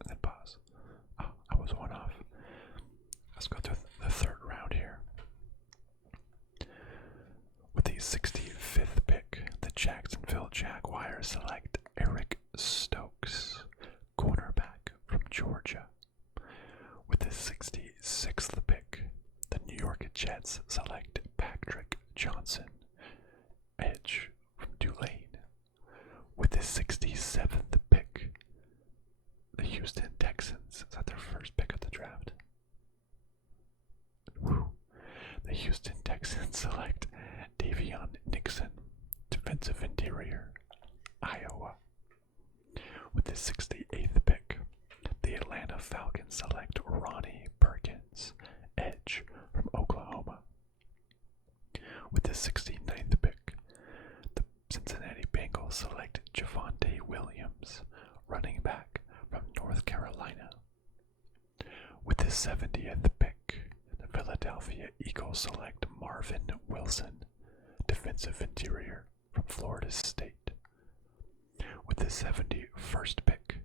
And then pause. Oh, I was one off. Let's go through the third round here. With the 65th pick, the Jacksonville Jaguars select Eric Stokes, cornerback from Georgia. With the 66th pick, the New York Jets select Patrick Johnson, edge from Tulane. With the 67th pick, the Houston Texans, is that their first pick of the draft? Woo. The Houston Texans select Davion Nixon, defensive interior, Iowa. With the 68th pick, the Atlanta Falcons select Ronnie Perkins, edge from Oklahoma. With the 69th pick, the Cincinnati Bengals select Javonte Williams, running back from North Carolina. With the 70th pick, the Philadelphia Eagles select Marvin Wilson, defensive interior from Florida State. With the 71st pick,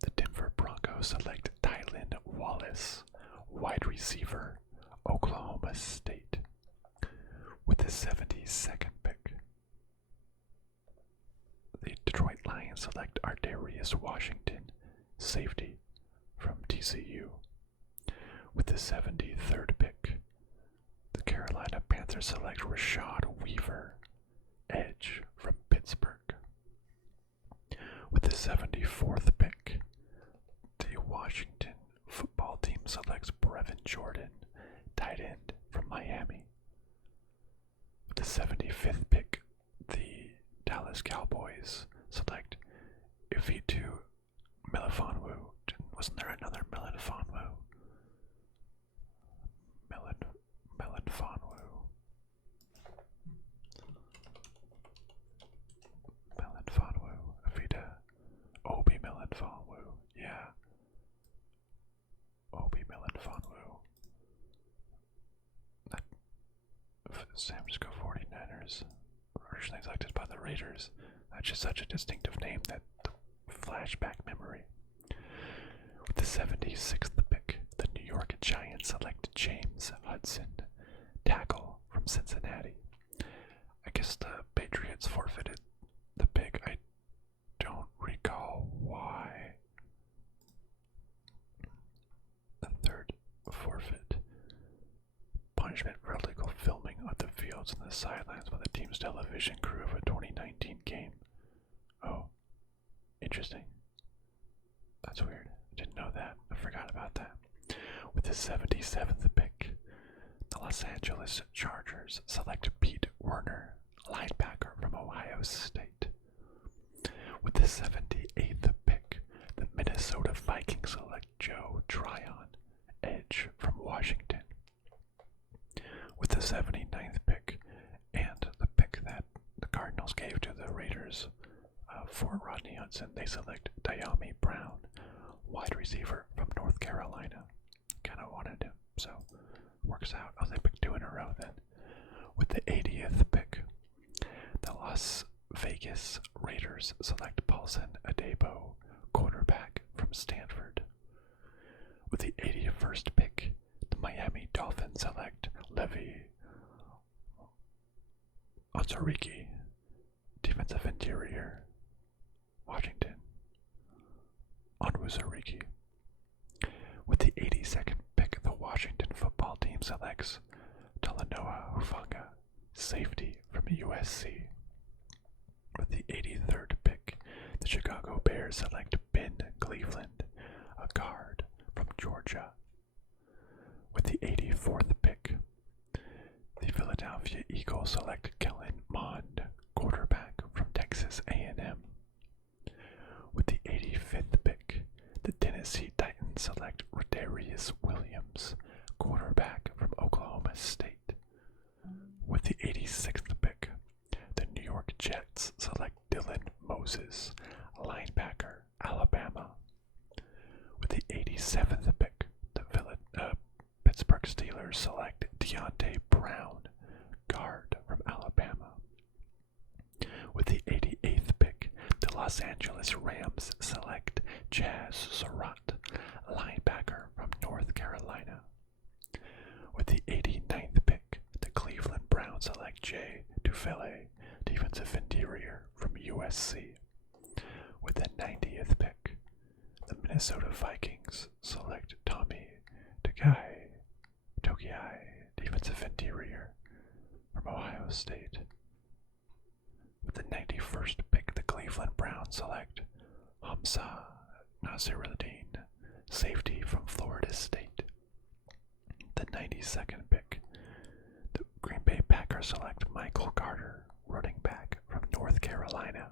the Denver Broncos select Tylan Wallace, wide receiver, Oklahoma State. With the 72nd pick, the Detroit Lions select Ardarius Washington, safety, from TCU. With the 73rd pick, the Carolina Panthers select Rashad Weaver, edge, from Pittsburgh. With the 74th pick, the Washington football team selects Brevin Jordan, tight end, from Miami. With the 75th pick, the Dallas Cowboys select Ifitu Melifonwu. Wasn't there another Melifonwu? Melifonwu. Avita. Obi Melifonwu. Yeah. Obi Melifonwu. San Francisco 49ers. Originally selected by the Raiders. That's just such a distinctive name that the flashback memory. With the 76th pick, the New York Giants select James Hudson, tackle, from Cincinnati. I guess the Patriots forfeited the pick. I don't recall why. The third forfeit. Punishment for illegal filming of the fields and the sidelines by the team's television crew of a 2019 game. Oh, interesting. That's weird. Didn't know that. I forgot about that. With the 77th pick, the Los Angeles Chargers select Pete Werner, linebacker, from Ohio State. With the 78th pick, the Minnesota Vikings select Joe Tryon, edge, from Washington. With the 79th pick, and the pick that the Cardinals gave to the Raiders for Rodney Hudson, they select Diami Brown, wide receiver, from North Carolina. Kind of wanted him, so works out. Oh, they picked two in a row then. With the 80th pick, the Las Vegas Raiders select Paulson Adebo, quarterback, from Stanford. With the 81st pick, the Miami Dolphins select Levi Onwuzurike, defensive interior, Washington. Onwuzurike. With the 82nd pick, the Washington football team selects Talanoa Hufanga, safety, from USC. With the 83rd pick, the Chicago Bears select Ben Cleveland, a guard, from Georgia. With the 84th pick, the Philadelphia Eagles select Kellen Mond, quarterback, from Texas A&M. With the 85th pick, the Tennessee Titans select Rodarius Williams, quarterback, from Oklahoma State. With the 86th pick, the New York Jets select Dylan Moses, linebacker, Alabama. With the 87th pick, the Pittsburgh Steelers select Deontay Brown, guard, from Alabama. With the 88th pick, the Los Angeles Rams select Chaz Surratt, linebacker, from North Carolina. With the 89th pick, the Cleveland Browns select Jay Tufele, defensive interior, from USC. With the 90th pick, the Minnesota Vikings select Tommy Togiai, defensive interior, from Ohio State. With the 91st pick, the Cleveland Browns select Hamza Nasiruddin, safety, from Florida State. The 92nd pick, the Green Bay Packers select Michael Carter, running back, from North Carolina.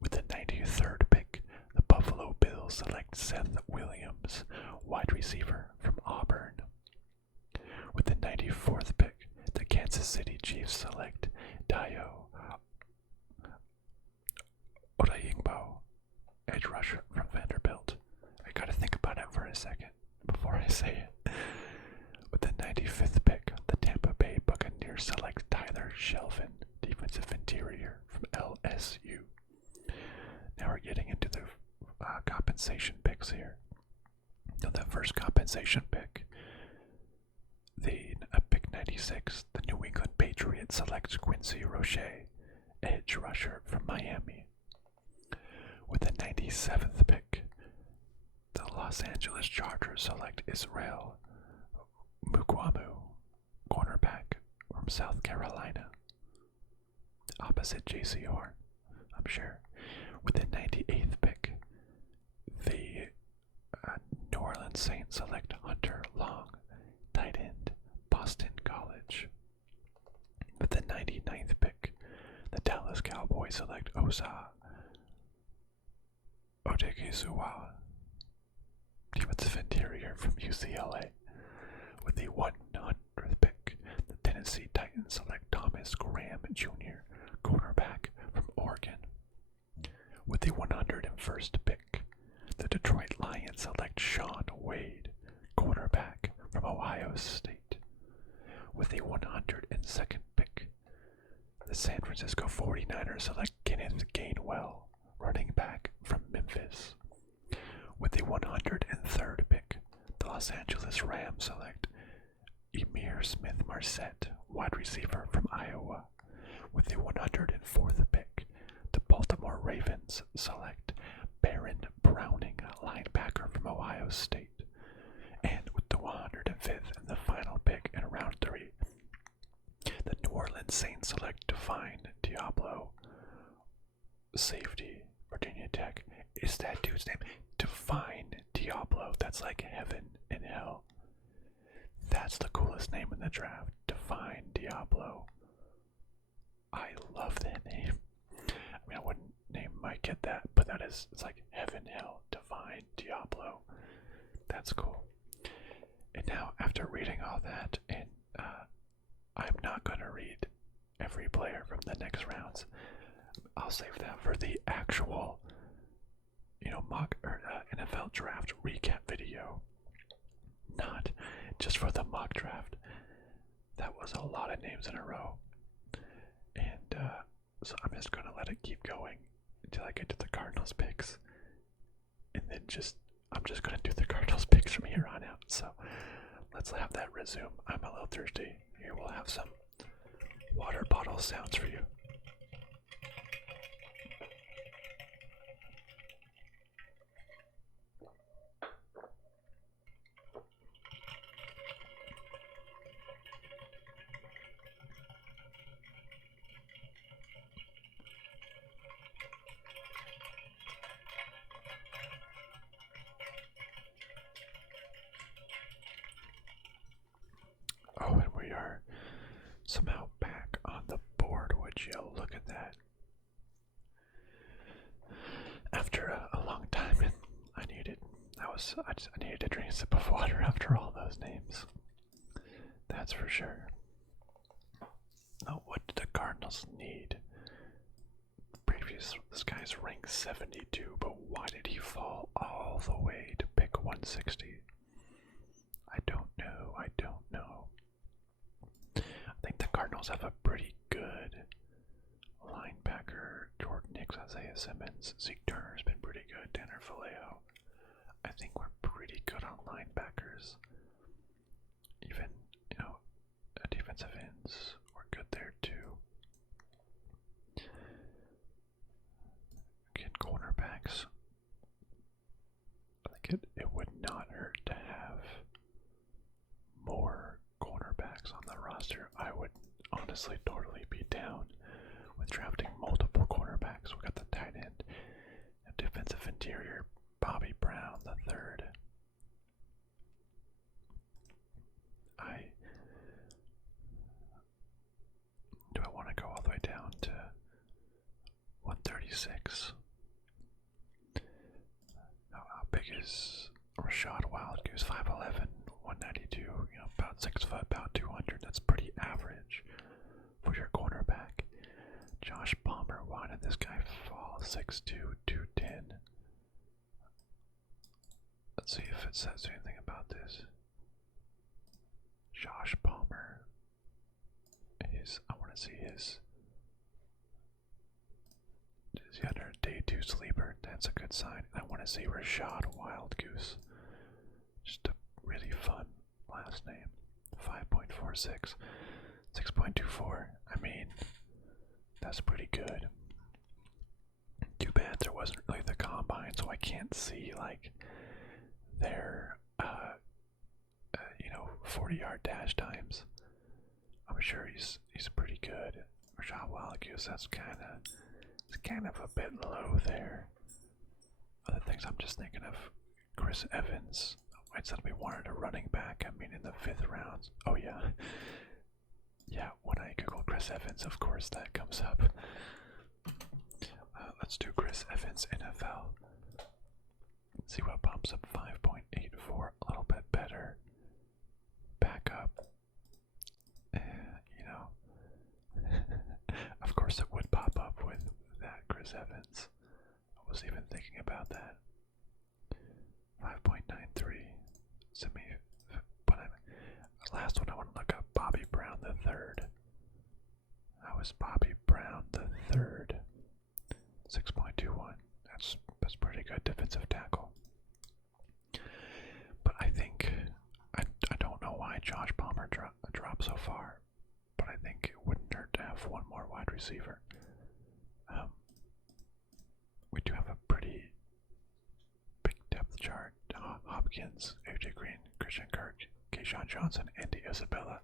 With the 93rd pick, the Buffalo Bills select Seth Williams, wide receiver, from Auburn. With the 94th pick, the Kansas City Chiefs select Dayo Odayingbo, edge rusher, from Vanderbilt. I gotta think about it for a second before I say it. With the 95th pick, the Tampa Bay Buccaneers select Tyler Shelvin, defensive interior, from LSU. compensation picks here. Now that first compensation pick, pick 96, the New England Patriots selects Quincy Roche, edge rusher from Miami. With the 97th pick, the Los Angeles Chargers select Israel Mukwamu, cornerback from South Carolina. Opposite J.C. Horn, I'm sure. With the 98th pick, the New Orleans Saints select Hunter Long, tight end, Boston College. With the 99th pick, the Dallas Cowboys select Osa Odegizuwa, defensive interior from UCLA. With the 100th pick, the Tennessee Titans select Thomas Graham Jr., cornerback from Oregon. With the 101st pick, the Detroit Lions select Shaun Wade, cornerback from Ohio State. With the 102nd pick, the San Francisco 49ers select Kenneth Gainwell, running back from Memphis. With the 103rd pick, the Los Angeles Rams select Emir Smith-Marset, wide receiver from Iowa. With the 104th pick, the Baltimore Ravens select Baron Browning, linebacker from Ohio State. And with the 105th and the final pick in round 3, the New Orleans Saints select Divine Diablo, safety, Virginia Tech. Is that dude's name? Divine Diablo. That's like heaven and hell. That's the coolest name in the draft. Divine Diablo. I love that name. I mean, I wouldn't name my kid that, but it's like heaven, hell, Divine Diablo. That's cool. And now, after reading all that, and I'm not going to read every player from the next rounds. I'll save that for the actual, mock or NFL draft recap video. Not just for the mock draft. That was a lot of names in a row. And so I'm just going to let it keep going until I get to the Cardinals picks. And then I'm just going to do the Cardinals picks from here on out. So let's have that resume. I'm a little thirsty. Here we'll have some water bottle sounds for you. Oh, and we are somehow back on the board. Would you look at that? After a long time, and I needed to drink a sip of water after all those names. That's for sure. Oh, what did the Cardinals need? This guy's ranked 72, but why did he fall all the way to pick 160? I don't know. I think the Cardinals have a pretty good linebacker. Jordan Hicks, Isaiah Simmons, Zeke Turner's been pretty good. Tanner Vallejo. I think we're pretty good on linebackers. Even, defensive ends, we're good there too. Again, cornerbacks. I think it would not hurt to have more cornerbacks on the roster. I would honestly totally be down with drafting multiple cornerbacks. We got the tight end and defensive interior, Bobby Brown the third. Do I want to go all the way down to 136? How big is Rashad Wildgoose? 5'11", 192, about 6 foot, about 200. That's pretty average for your cornerback. Josh Palmer, why did this guy fall? 6'2", 210. Let's see if it says anything about this. Josh Palmer. I want to see his. Is he under a day 2 sleeper. That's a good sign. I want to say Rashad Wild Goose. Just a really fun last name. 5.46. 6.24. I mean, that's pretty good. Too bad there wasn't really the combine, so I can't see like their 40-yard dash times. I'm sure he's pretty good. Rashad Wallace, that's kind of a bit low there. Other things I'm just thinking of, Chris Evans. I said we wanted a running back. I mean, in the 5th round. Oh yeah, yeah. When I Google Chris Evans, of course that comes up. Let's do Chris Evans NFL. See what pops up. 5.84, a little bit better. Back up. Of course it would pop up with that Chris Evans. I was even thinking about that. 5.93. Last one I want to look up. Bobby Brown the third. How is Bobby Brown the third? 6.21. That's pretty good defensive tackle. But I think I don't know why Josh Palmer dropped so far, but I think it wouldn't hurt to have one more wide receiver. We do have a pretty big depth chart. Hopkins, AJ Green, Christian Kirk, Keyshawn Johnson, Andy Isabella.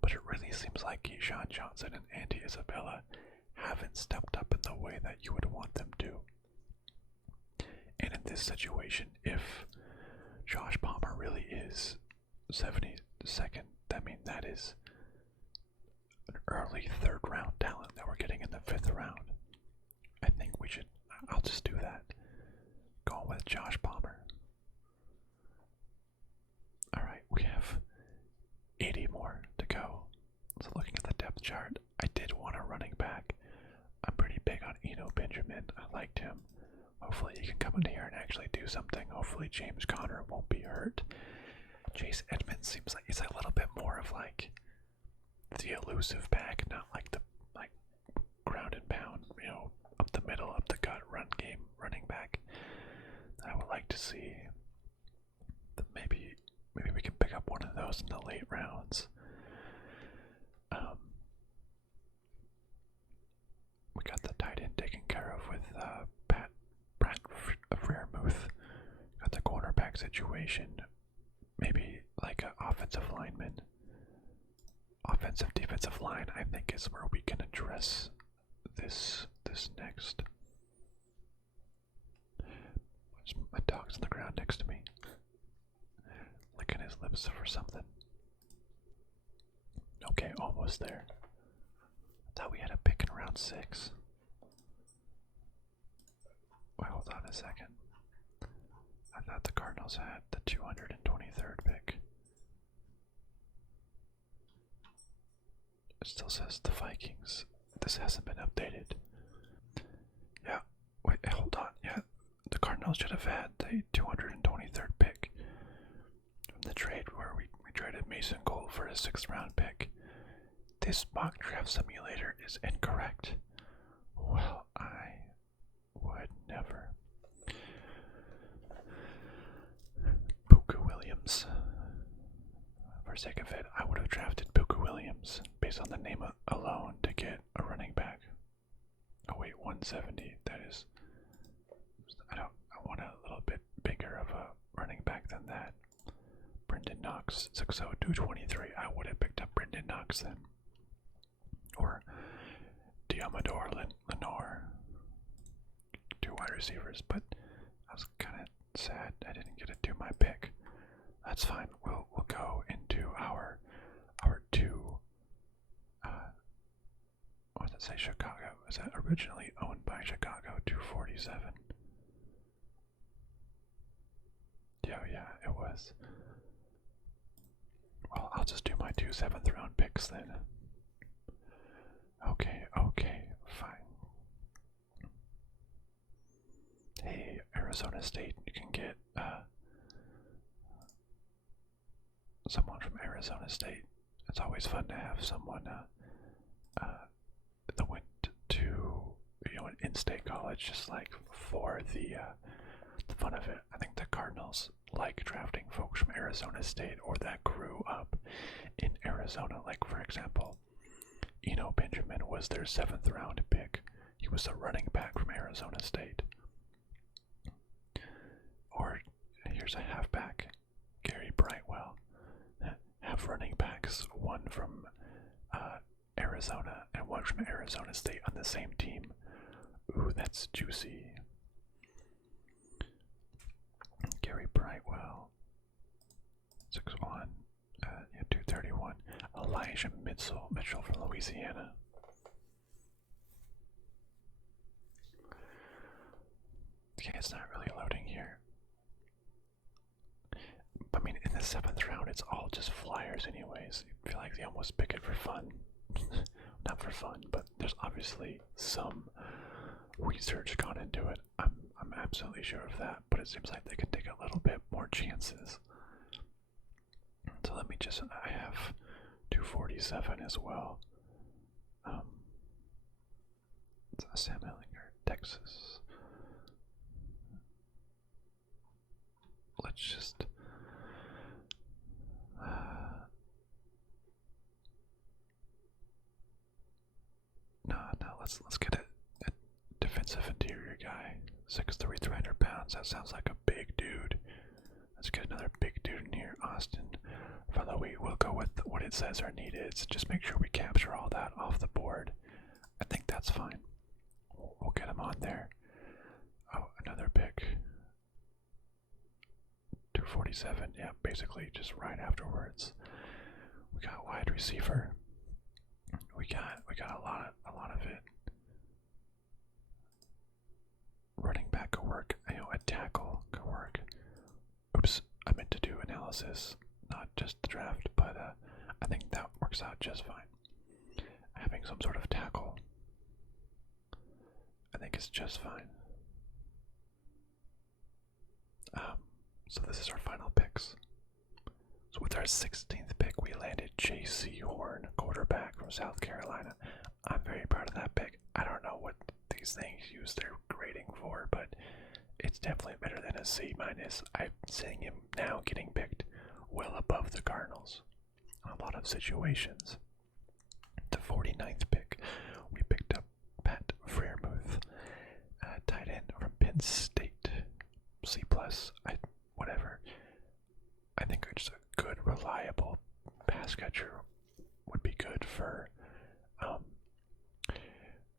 But it really seems like Keyshawn Johnson and Andy Isabella haven't stepped up in the way that you would want them to. And in this situation, if Josh Palmer really is 72nd, I mean that is an early 3rd round talent that we're getting in the 5th round. I think I'll just do that. Going with Josh Palmer. Alright, we have 80 more to go. So looking at the depth chart, I did want a running back. I'm pretty big on Eno Benjamin. I liked him. Hopefully he can come in here and actually do something. Hopefully James Conner won't be hurt. Chase Edmonds seems like he's a little bit more of like the elusive back, not like the ground and pound, up the middle, up the gut running back. I would like to see maybe we can pick up one of those in the late rounds. We got the tight end taken care of with Pratt Freiermuth. Got the cornerback situation. Maybe like an offensive lineman. Offensive defensive line, I think, is where we can address this next. My dog's on the ground next to me, licking his lips for something. Okay, almost there. I thought we had a pick in round 6. Wait, hold on a second. I thought the Cardinals had the 223rd pick. It still says the Vikings. This hasn't been updated. Yeah, wait, hold on. Yeah, the Cardinals should have had the 223rd pick from the trade where we traded Mason Gold for a 6th round pick. This mock draft simulator is incorrect. Well, I would never. Buka Williams. For sake of it, I would have drafted Buka Williams based on the name alone to get a running back. Oh wait, 170. That is. I want a little bit bigger of a running back than that. Brendan Knox, 6'0", 223. I would have picked up Brendan Knox then. Or Diamador Lenore. 2 wide receivers, but I was kind of sad I didn't get to do my pick. That's fine. We'll go into our 2. What does it say? Chicago. Is that originally owned by Chicago? 247. Yeah, it was. Well, I'll just do my 2 7th round picks then. Okay, fine. Hey, Arizona State, you can get someone from Arizona State. It's always fun to have someone that went to an in-state college just like for the fun of it. I think the Cardinals like drafting folks from Arizona State or that grew up in Arizona. Like, for example, Benjamin was their 7th round pick. He was a running back from Arizona State. Or here's a halfback, Gary Brightwell. Have running backs, one from Arizona and one from Arizona State on the same team. Ooh, that's juicy. Gary Brightwell, 6'1", 231. Elijah Mitchell from Louisiana. Okay, it's not really loading here. I mean, in the 7th round, it's all just flyers anyways. I feel like they almost pick it for fun. Not for fun, but there's obviously some research gone into it. I'm absolutely sure of that, but it seems like they can take a little bit more chances. So let me just, I have 247 as well. Sam Ellinger, Texas. Let's just no, let's get a defensive interior guy. 6'3", 300 pounds. That sounds like a big dude. Let's get another big dude in here. Austin Valois. We'll go with what it says our need is. Just make sure we capture all that off the board. I think that's fine. We'll get him on there. Oh, another pick. 247. Yeah, basically just right afterwards. We got wide receiver. We got a lot of it. Running back could work. A tackle could work. Oops, I meant to do analysis, not just the draft, but I think that works out just fine. Having some sort of tackle, I think it's just fine. So this is our final picks. So with our 16th pick, we landed J.C. Horn, quarterback from South Carolina. I'm very proud of that pick. I don't know what these things use their grading for, but it's definitely better than a C-. I'm seeing him now getting picked well above the Cardinals in a lot of situations. The 49th pick, we picked up Pat Freiermuth, tight end from Penn State. C+, whatever. I think just a good, reliable pass catcher would be good for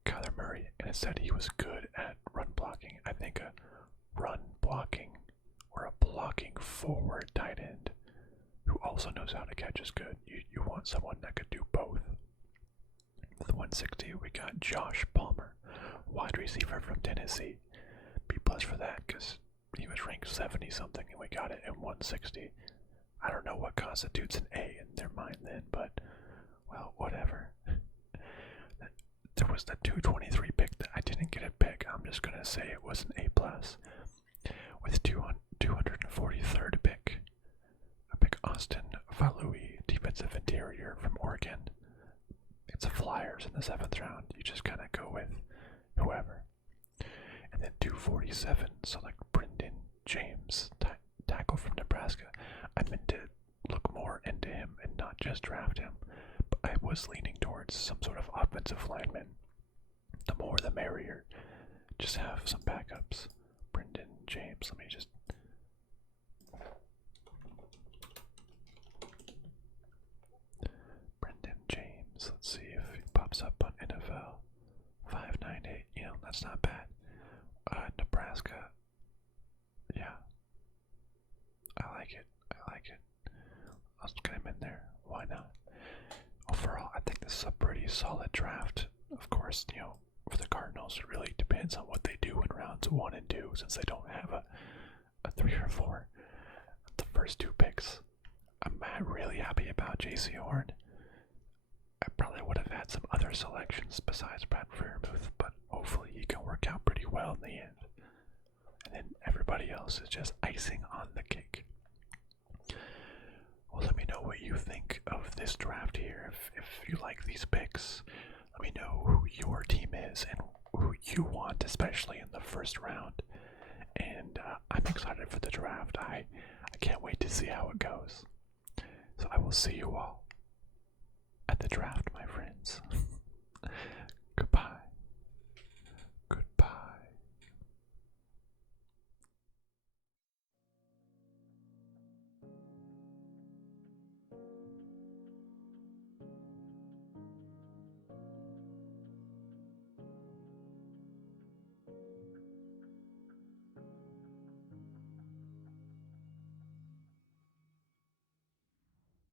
Kyler Murray, and instead he was good at run blocking. I think a run blocking or a blocking forward tight end who also knows how to catch is good. You want someone that could do both. With 160, we got Josh Palmer, wide receiver from Tennessee. B+ for that because he was ranked 70 something and we got it at 160. I don't know what constitutes an A in their mind then, but well, whatever. There was the 223 pick that I didn't get a pick. I'm just gonna say it was an A+. With 243rd pick, I pick Austin Valois, defensive interior from Oregon. It's a Flyers in the 7th round. You just kind of go with whoever. And then 247, select Brendan James, tackle from Nebraska. I meant to look more into him and not just draft him, but I was leaning towards some sort of offensive lineman. The more the merrier. Just have some backups. Brendan James, let me just... Brendan James, let's see if he pops up on NFL. 598, that's not bad. Nebraska. Yeah. I like it. Let's get him in there. Why not? Overall, I think this is a pretty solid draft. Of course, for the Cardinals, it really depends on what they do in rounds 1 and 2, since they don't have a 3 or 4. The first 2 picks, I'm really happy about J.C. Horn. I probably would have had some other selections besides Pat Freiermuth, but hopefully he can work out pretty well in the end. And then everybody else is just icing on the cake. Well, let me know what you think of this draft here. If you like these picks, let me know who your team is and who you especially in the first round. And I'm excited for the draft. I can't wait to see how it goes. So I will see you all at the draft, my friends.